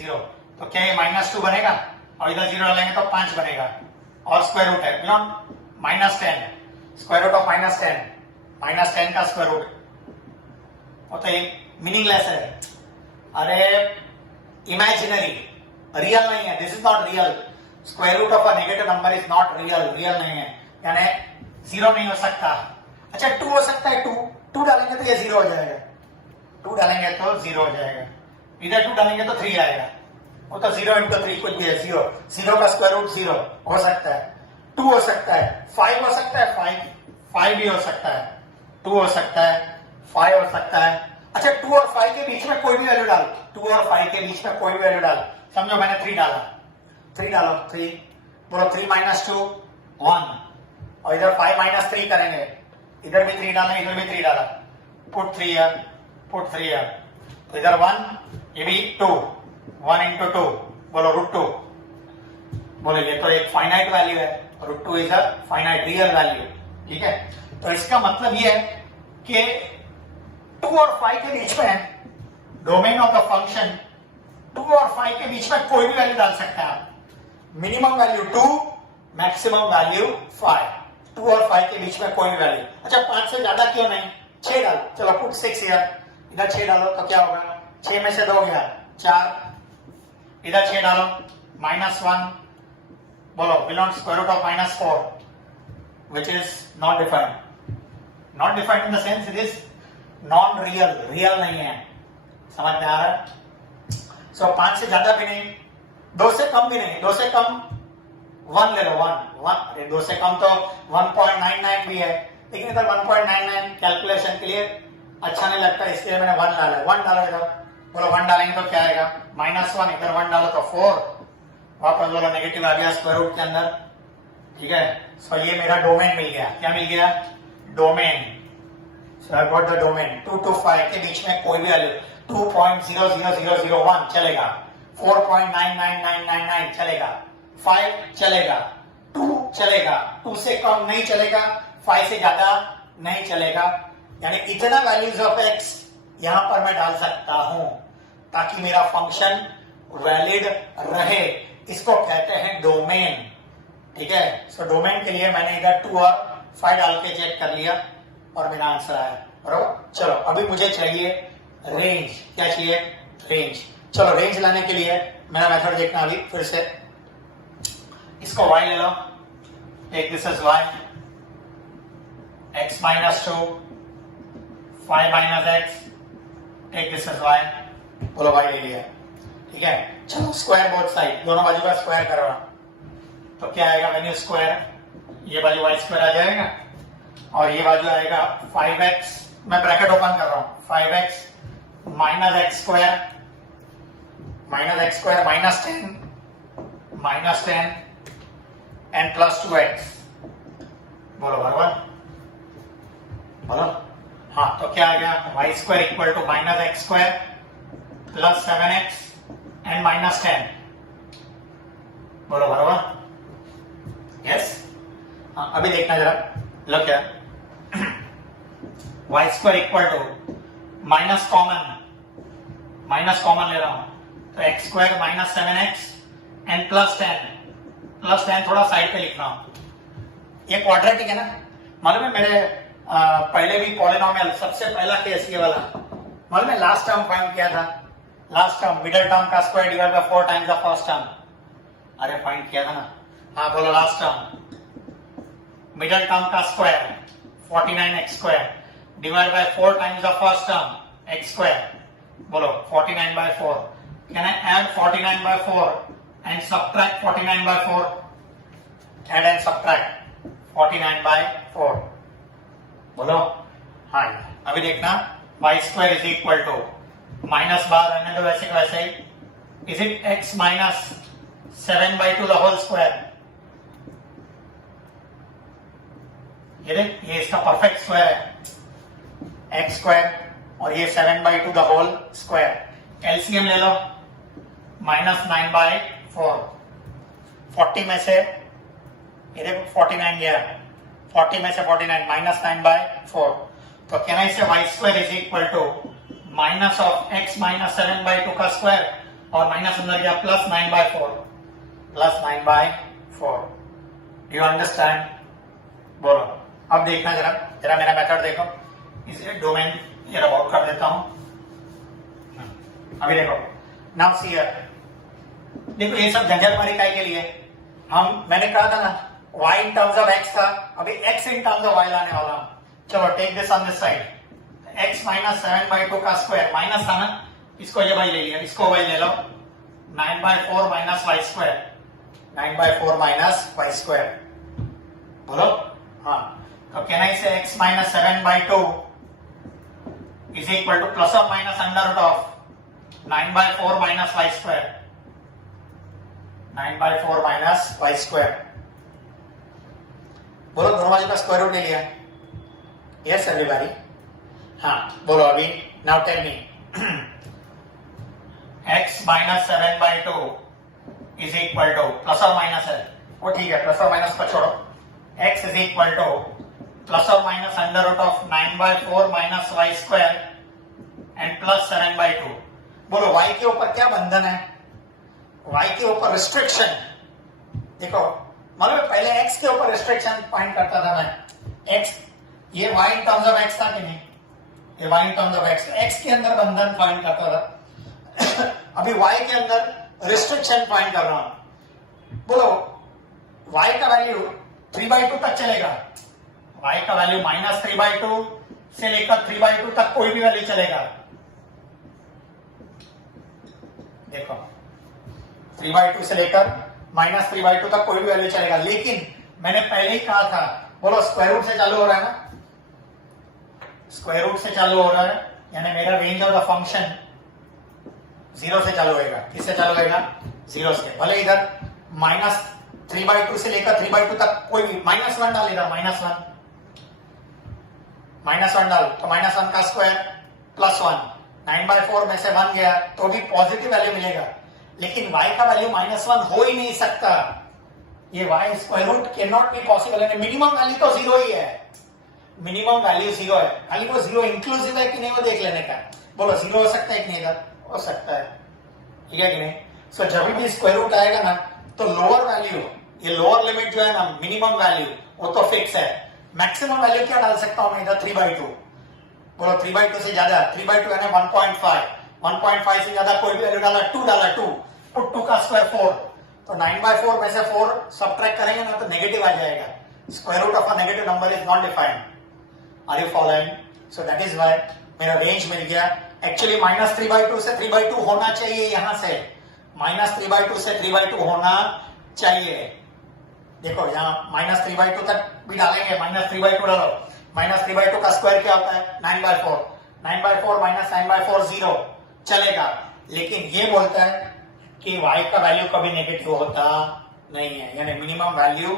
0, तो क्या ये माइनस 2 बनेगा? और इधर 0 डालेंगे तो 5 बनेगा, और स्क्वायर रूट है beyond minus 10, square root of minus 10, minus 10 का स्क्वायर रूट, तो ये मीनिंगलेस है। अरे इमेजिनरी, रियल नहीं है, this is not real. Square root of a negative number is not real, real नहीं है, यानी 0 नहीं हो सकता। अच्छा 2 हो सकता है, 2 डालेंगे तो ये 0 हो जाएगा, 2 डालेंगे तो 0 हो जाएगा, इधर 2 डालेंगे तो 3 आएगा, वो तो 0 इंटू 3 कुछ भी है, 0, 0 का स्क्वायर रूट 0 हो सकता है, 2 हो सकता है, 5 हो सकता है, 5 भी हो सकता है, 2 हो सकता है, 5 हो सकता है। अच्छा 2 और 5 के बीच में कोई भी वैल्यू डाल, 2 और 5 के बीच में कोई भी वैल्यू डाल, समझो मैंने 3 डाला, 3 डालो, 3, बोलो 3 माइनस 2 1, और इधर 5 माइनस 3 करेंगे, इधर भी 3 डाला, इधर भी 3 डाला, पुट 3 है, पुट 3 है, तो इधर 1, ये भी 2, 1 इंटू 2, बोलो रूट 2, बोलो ये तो एक फाइनाइट वैल्यू है, root 2 is a finite real value. ठीक है, तो इसका मतलब ये है कि 2 और 5 के बीच में डोमेन ऑफ द फंक्शन 2 और 5 के बीच में कोई भी वैल्यू डाल सकते हैं। मिनिमम वैल्यू 2, मैक्सिमम वैल्यू 5, 2 और 5 के बीच में कोई भी वैल्यू। अच्छा 5 से ज्यादा क्यों नहीं, 6 डालो, चलो पुट 6 हियर, इधर 6 डालो तो क्या होगा, 6 में से 2 गया 4, इधर 6 डालो माइनस 1, बोलो belong square root of minus 4, which is not defined, not defined in the sense it is non real, real नहीं है। समझ में आ रहा है? सो 5 से ज्यादा भी नहीं, 2 से कम भी नहीं, 2 से कम 1 ले लो, 1, 2 से कम तो 1.99 भी है, लेकिन इधर 1.99 कैलकुलेशन के लिए अच्छा नहीं लगता, इसलिए मैंने 1 डाला, 1 डालो इधर, बोलो 1 डालेंगे तो क्या आएगा -1, इधर 1 डालो तो 4, वापस बोलो नेगेटिव आ गया स्क्वायर रूट के अंदर। ठीक है, सो ये मेरा डोमेन मिल गया। क्या मिल गया? Domain. So I got the domain. 2 to 5 के बीच में कोई भी वैल्यू, 2.00001 चलेगा, 4.99999 चलेगा, 5 चलेगा, 2 चलेगा, 2 से कम नहीं चलेगा, 5 से ज्यादा नहीं चलेगा, यानी इतना वैल्यूज ऑफ x यहां पर मैं डाल सकता हूं ताकि मेरा फंक्शन वैलिड रहे। इसको कहते हैं डोमेन। ठीक है, सो डोमेन के लिए मैंने इधर 2 और 5 डाल के चेक कर लिया और मेरा आंसर आया, बराबर। चलो अभी मुझे चाहिए रेंज। क्या चाहिए? रेंज। चलो रेंज लाने के लिए मेरा मेथड देखना अभी फिर से। इसको y ले लो, take this as y, x minus 2, 5 minus x, take this as y, बोलो y ले लिया। ठीक है, चलो स्क्वायर बोथ साइड, दोनों बाजू का स्क्वायर करो, तो क्या आएगा व्हेन यू स्क्वायर, ये बाजू y स्क्वायर आ जाएगा और ये बाजू आएगा 5x, मैं ब्रैकेट ओपन कर रहा हूं, 5x माइनस x स्क्वायर माइनस 10 एंड प्लस 2x, बोलो बराबर, बोलो हाँ तो क्या आ गया, y square equal to minus x square plus 7x and minus 10। बोलो बराबर, यस। हाँ अभी देखना जरा, लो क्या y square equal to minus common ले रहा हूं तो x square minus 7x and plus 10 थोड़ा साइड पे लिख रहा हूं। ये क्वाड्रेटिक है ना, मालूम है मेरे पहले भी पॉलिनोमियल सबसे पहला केस ये वाला, मालूम है लास्ट टर्म फाइंड किया था, लास्ट टर्म मिडिल टर्म का square divide by 4 times the first term, अरे फाइंड किया था ना। हाँ बोलो, लास्ट टर्म मिडिल टर्म का square 49x square divide by 4 times the first term x square, बोलो 49 by 4। Can I add 49 by 4 and subtract 49 by 4? Add and subtract 49 by 4, बोलो हाँ। अभी देखना y square is equal to minus बार रहने दो वैसे वैसे ही, is it x minus 7/2 the whole square. ये देख, ये इसका परफेक्ट स्क्वायर है x स्क्वायर और ये 7/2 द होल स्क्वायर। एलसीएम ले लो, माइनस 9/4, 40 में से ये देखो 49 गया, 40 में से 49 माइनस 9/4, तो कहना इसे y square is equal to minus of x minus 7/2 का स्क्वायर और माइनस अंदर गया plus 9/4, plus 9/4। Do you understand? बोलो अब देखना जरा मेरा मेथड देखो, इसे डोमेन ये रब आउट कर देता हूं। अभी देखो, नाउ सी हियर, देखो ये सब झंझट मारी काय के लिए, मैंने कहा था ना y in terms of x था, अभी x in terms of y लाने वाला हूं। चलो take this on this side, x minus 7/2 का स्क्वायर माइनस था ना, इसको ये y ले लिया, इसको y ले लो, 9/4 minus y square, 9/4 minus y square, बोलो हाँ। तो कहना इसे x minus 7/2 is equal to plus or minus under root of 9/4 minus y square, 9/4 minus y square। बोलो दोनों वाले का स्क्वायर रूट ले लिया, यस एवरीबॉडी? हाँ बोलो अभी, now tell me x minus 7/2 is equal to plus और माइनस है वो ठीक है, प्लस और माइनस को छोड़ो, x is equal to plus और minus under root of 9/4 minus y square and plus 7/2। बोलो y के ऊपर क्या बंधन है? y के ऊपर रिस्ट्रिक्शन। देखो मतलब पहले x के ऊपर रिस्ट्रिक्शन पॉइंट करता था मैं, x ये y in terms of x था कि नहीं, ये y in terms of x के अंदर बंधन पॉइंट करता था अभी y के अंदर रिस्ट्रिक्शन पॉइंट कर रहा हूं। बोलो y का वैल्यू 3/2 तक चलेगा, y का वैल्यू माइनस 3/2 से लेकर 3/2 तक कोई भी वैल्यू चलेगा। देखो 3/2 से लेकर माइनस 3/2 तक कोई भी वैल्यू चलेगा, लेकिन मैंने पहले ही कहा था, बोलो स्क्वायर रूट से चालू हो रहा है ना, स्क्वायर रूट से चालू हो रहा है, यानी मेरा रेंज ऑफ द फंक्शन 0 से चालू होगा। किससे चालू होगा? 0 से। भले इधर माइनस 3/2 से लेकर 3/2 तक कोई भी -1 डाल, इधर -1 डाल, तो -1 का स्क्वायर +1, 9/4 में से 1 गया तो भी पॉजिटिव वैल्यू मिलेगा, लेकिन y का वैल्यू -1 हो ही नहीं सकता, ये y square root can not be possible. Minimum value तो 0 ही है, मिनिमम वैल्यू 0 है, खाली वो 0 इंक्लूसिव है कि नहीं वो देख लेने का। बोलो 0 हो सकता है कि नहीं? इधर हो सकता है, ठीक है कि नहीं? सो जब भी स्क्वायर रूट आएगा ना तो लोअर वैल्यू, ये लोअर लिमिट जो है ना मिनिमम वैल्यू, वो तो फिक्स है। मैक्सिमम वैल्यू क्या डाल सकता हूं मैं इधर? 3/2। बोलो 3/2 से ज्यादा, 3/2 है ना 1.5, 1.5 से ज्यादा कोई भी वैल्यू डाला, 2 डाला, 2 का स्क्वायर 4, तो 9/4 में से 4 सब्ट्रैक्ट करेंगे ना तो नेगेटिव आ जाएगा। Square root of a negative number is not defined. Are you following? So that is why मेरा रेंज मिल गया। एक्चुअली -3/2 से 3/2 होना चाहिए, यहां से -3/2 से 3/2 होना चाहिए। देखो यहाँ -3/2 तक भी डालेंगे, -3/2 डालो, -3/2 का स्क्वायर क्या होता है? 9/4, 9/4 माइनस 9/4 0 चलेगा, लेकिन ये बोलता है कि y का वैल्यू कभी नेगेटिव होता नहीं है, यानी minimum value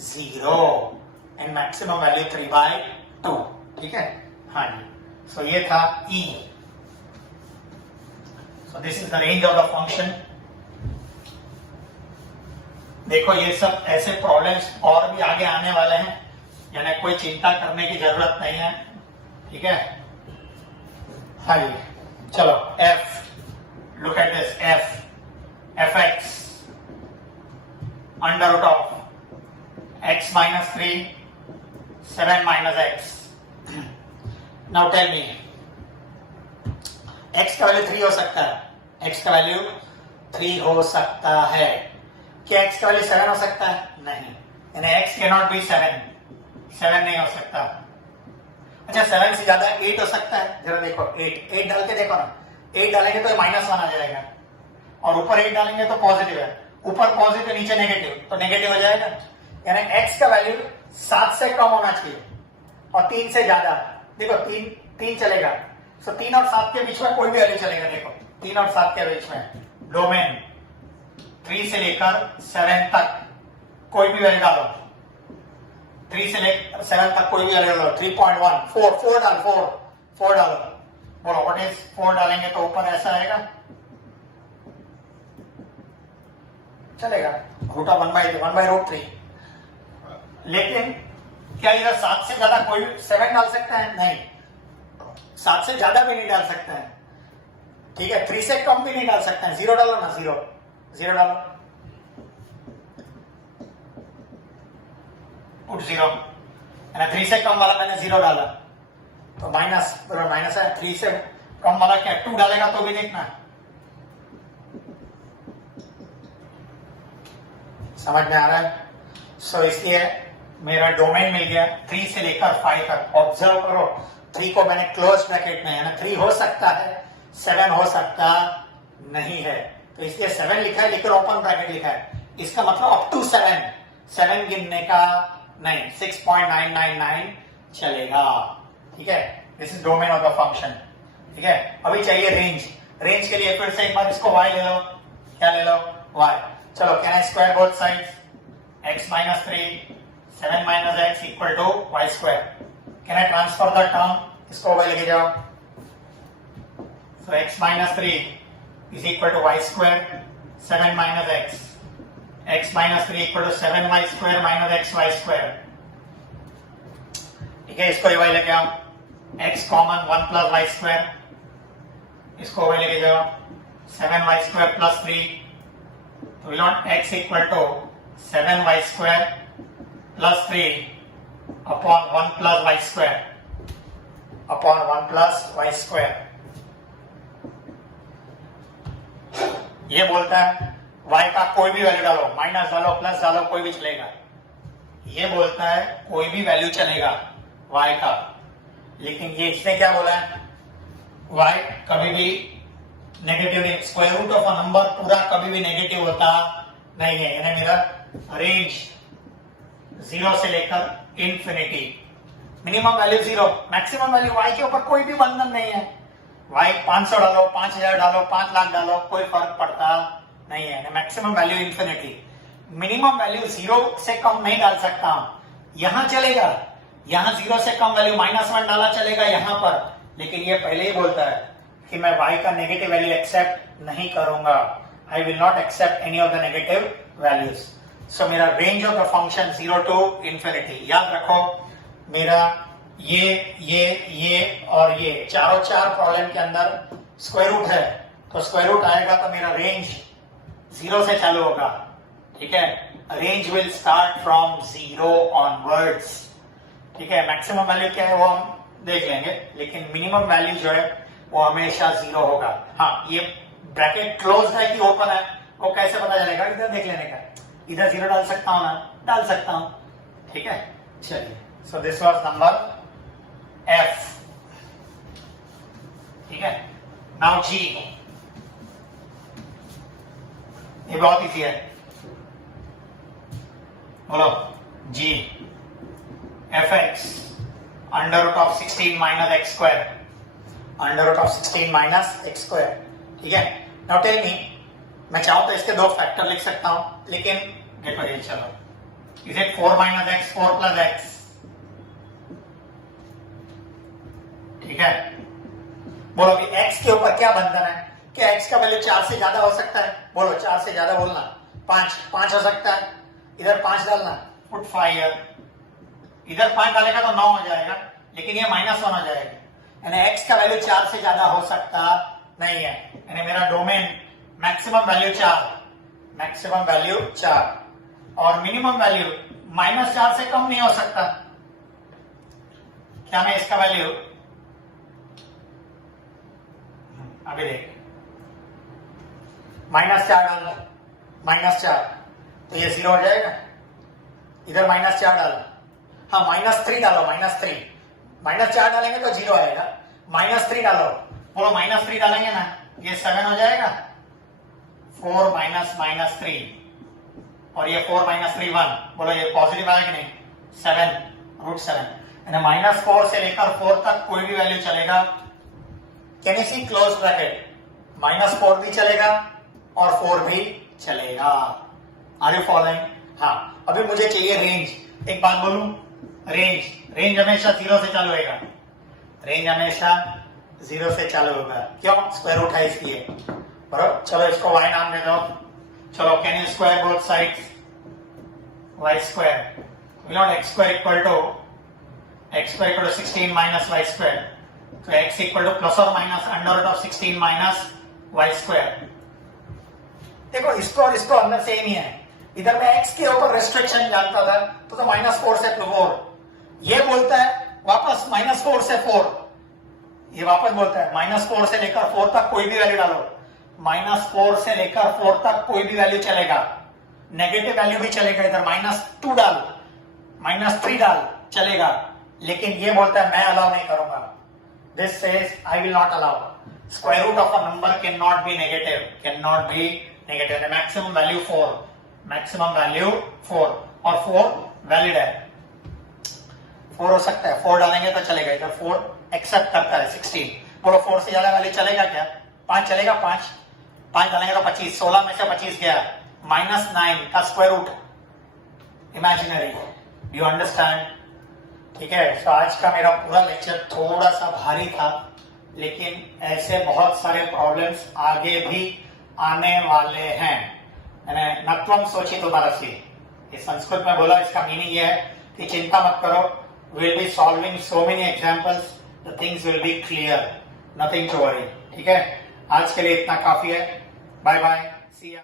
0 and maximum value 3/2। ठीक है? हाँ जी, सो ये था E। So this is the range of the function. देखो ये सब ऐसे प्रॉब्लम्स और भी आगे आने वाले हैं, यानी कोई चिंता करने की जरूरत नहीं है, ठीक है। हाँ जी, चलो F, look at this F, fx under root of x minus 3 7 minus x। Now tell me, x का वैल्यू 3 हो सकता है, x का वैल्यू 3 हो सकता है, क्या x का वैल्यू 7 हो सकता है? नहीं, यानी x कैनॉट बी 7, 7 नहीं हो सकता। अच्छा 7 से ज्यादा 8 हो सकता है, जरा देखो 8 डाल के देखो ना, 8 डालेंगे तो -1 आ जाएगा, और ऊपर 8 डालेंगे तो पॉजिटिव है, ऊपर पॉजिटिव नीचे नेगेटिव, तो नेगेटिव हो जाएगा, यानी x का वैल्यू 7 से कम होना चाहिए और 3 से ज्यादा। देखो 3 चलेगा, सो 3 और 7 के बीच में कोई भी वैल्यू चलेगा। देखो 3 और 7 के बीच में डोमेन 3 से लेकर 7 तक कोई भी वैल्यू डालो, 3 से लेकर 7 तक कोई भी वैल्यू डालो, 3.1 4 डालो, बोलो व्हाट इज 4 डालेंगे तो ऊपर ऐसा आएगा, चलेगा, रूट ऑफ 1/√3। लेकिन क्या इधर 7 से ज्यादा कोई 7 डाल सकता है? नहीं, 7 से ज्यादा भी नहीं डाल सकता है, ठीक है, 3 से कम भी नहीं डाल सकता है। 0 डालो ना, 0 डालो, पुट 0, 3 से कम वाला मैंने 0 डाला तो माइनस है, 3 से कम वाला क्या 2 डालेगा तो भी देखना, समझ में आ रहा है। सो इसलिए मेरा डोमेन मिल गया 3 से लेकर 5 तक। ऑब्जर्व करो 3 को मैंने क्लोज ब्रैकेट में, यानी 3 हो सकता है, 7 हो सकता नहीं है, तो इसलिए 7 लिखा है, लेकिन ओपन ब्रैकेट लिखा है, इसका मतलब अप टू 7 गिनने का नहीं, 6.999 चलेगा, ठीक है। This is domain of the function, ठीक है। अभी चाहिए रेंज के लिए फिर से एक बार इसको y ले लो, क्या ले लो, y। चलो can I square both sides, x minus 3 7 minus x equal to y square। Can I transfer the term, इसको y लेके जाओ, so x minus 3 is equal to y square 7 minus x minus 3 equal to 7y square minus xy square, ठीक है। इसको y लेके आओ, x common 1 plus y square, इसको y लेके जाओ 7y square plus 3, तो we want x equal to 7y square plus 3 upon 1 plus y square upon 1 plus y square। ये बोलता है y का कोई भी वैल्यू डालो, माइनस डालो, प्लस डालो, कोई भी चलेगा। ये बोलता है कोई भी वैल्यू चलेगा y का, लेकिन ये इसने क्या बोला है, y कभी भी नेगेटिव नहीं, square root of a number पूरा कभी भी नेगेटिव होता नहीं है, यानी मेरा रेंज 0 से लेकर infinity, minimum value 0, maximum value y के ऊपर कोई भी बंधन नहीं है, y 500 डालो, 5000 डालो, 5 लाख डालो, कोई फर्क पड़ता नहीं है, maximum value infinity. Minimum value 0 से कम नहीं डाल सकता, यहां चलेगा, यहां 0 से कम वैल्यू -1 डाला चलेगा यहां पर, लेकिन ये पहले ही बोलता है कि मैं y का नेगेटिव वैल्यू एक्सेप्ट नहीं करूंगा, I will not accept any of the negative values. So मेरा range of the function 0 to infinity, याद रखो मेरा ये और ये चार प्रॉब्लम के अंदर स्क्वायर रूट है, तो स्क्वायर रूट आएगा तो मेरा रेंज 0 से चालू होगा, ठीक है। Range will start from 0 onwards, ठीक है। मैक्सिमम वैल्यू क्या है वो हम देख लेंगे, लेकिन मिनिमम वैल्यू जो है वो हमेशा 0 होगा। हाँ, ये ब्रैकेट क्लोज है कि ओपन है वो कैसे पता चलेगा, इधर देख लेने का, इधर 0 डाल सकता हूं ना, डाल सकता हूं, ठीक है। चलिए, so this was number F, ठीक है। नाउ G, ये बहुत इजी है, बोलो G fx under root of 16 minus x square, under root of 16 minus x square, ठीक है। नाउ टेल मी, मैं चाहूं तो इसके 2 फैक्टर लिख सकता हूं, लेकिन देखो ये चलो, is it 4 minus x 4 plus x, ठीक है, बोलो कि x के ऊपर क्या बंधन है? क्या x का वैल्यू 4 से ज्यादा हो सकता है? बोलो 4 से ज्यादा बोलना। 5 हो सकता है, इधर 5 डालना, पुट 5 हियर। इधर 5 डालेगा तो 9 हो जाएगा, लेकिन ये -1 हो जाएगा, यानी x का वैल्यू 4 से ज्यादा हो सकता नहीं है, यानी मेरा डोमेन मैक्सिमम वैल्यू 4 और मिनिमम वैल्यू -4 से कम नहीं हो सकता। क्या मैं इसका वैल्यू अभी देख, -4 डालना, -4 तो ये 0 हो जाएगा। इधर -4 डालो, हाँ -3 डालो, -4 डालेंगे तो 0 आएगा। -3 डालो, बोलो -3 डालेंगे ना, ये 7 हो जाएगा। 4 -3 और ये 4 -3 1, बोलो ये पॉजिटिव आएगा नहीं, 7 √7, यानी -4 से लेकर 4 तक कोई भी वैल्यू चलेगा। Can you see close bracket? -4 भी चलेगा और 4 भी चलेगा। Are you following? हाँ, अभी मुझे चाहिए रेंज। एक बात बोलूं, रेंज हमेशा 0 से चालू होगा। रेंज हमेशा 0 से चालू होगा। क्यों? स्क्वायर रूट है इसलिए। बराबर, चलो इसको y नाम दे दो। चलो, can you square both sides? y square we not x square equal to 16 minus y square, तो x इक्वल टू प्लस और माइनस √16 माइनस y स्क्वायर। देखो, इसको और इसको अंदर सेम ही है। इधर मैं x के ऊपर रेस्ट्रिक्शन जानता था तो -4 से 4, ये बोलता है वापस -4 से 4, ये वापस बोलता है -4 से लेकर 4 तक कोई भी वैल्यू डालो। -4 से लेकर 4 तक कोई भी वैल्यू चलेगा, नेगेटिव वैल्यू भी चलेगा। इधर -2 डाल, -3 डाल, चलेगा, लेकिन ये बोलता है मैं अलाउ नहीं करूंगा। This says I will not allow. Square root of a number can not be negative. Maximum value 4 और 4 वैलिड है। 4 हो सकता है, 4 डालेंगे तो चलेगा। इधर 4 एक्सेप्ट करता है 16। बोलो 4 से ज्यादा वैल्यू चलेगा क्या? 5 चलेगा। 5 डालेंगे तो 25, 16 में से 25 गया। -9 का square root imaginary. You understand? ठीक है। तो आज का मेरा पूरा लेक्चर थोड़ा सा भारी था, लेकिन ऐसे बहुत सारे प्रॉब्लम्स आगे भी आने वाले हैं। नत्वम सोचितो मनसि, ये संस्कृत में बोला, इसका मीनिंग ये है कि चिंता मत करो, will be solving so many examples, the things will be clear, nothing to worry. ठीक है, आज के लिए इतना काफी है। Bye bye, see you.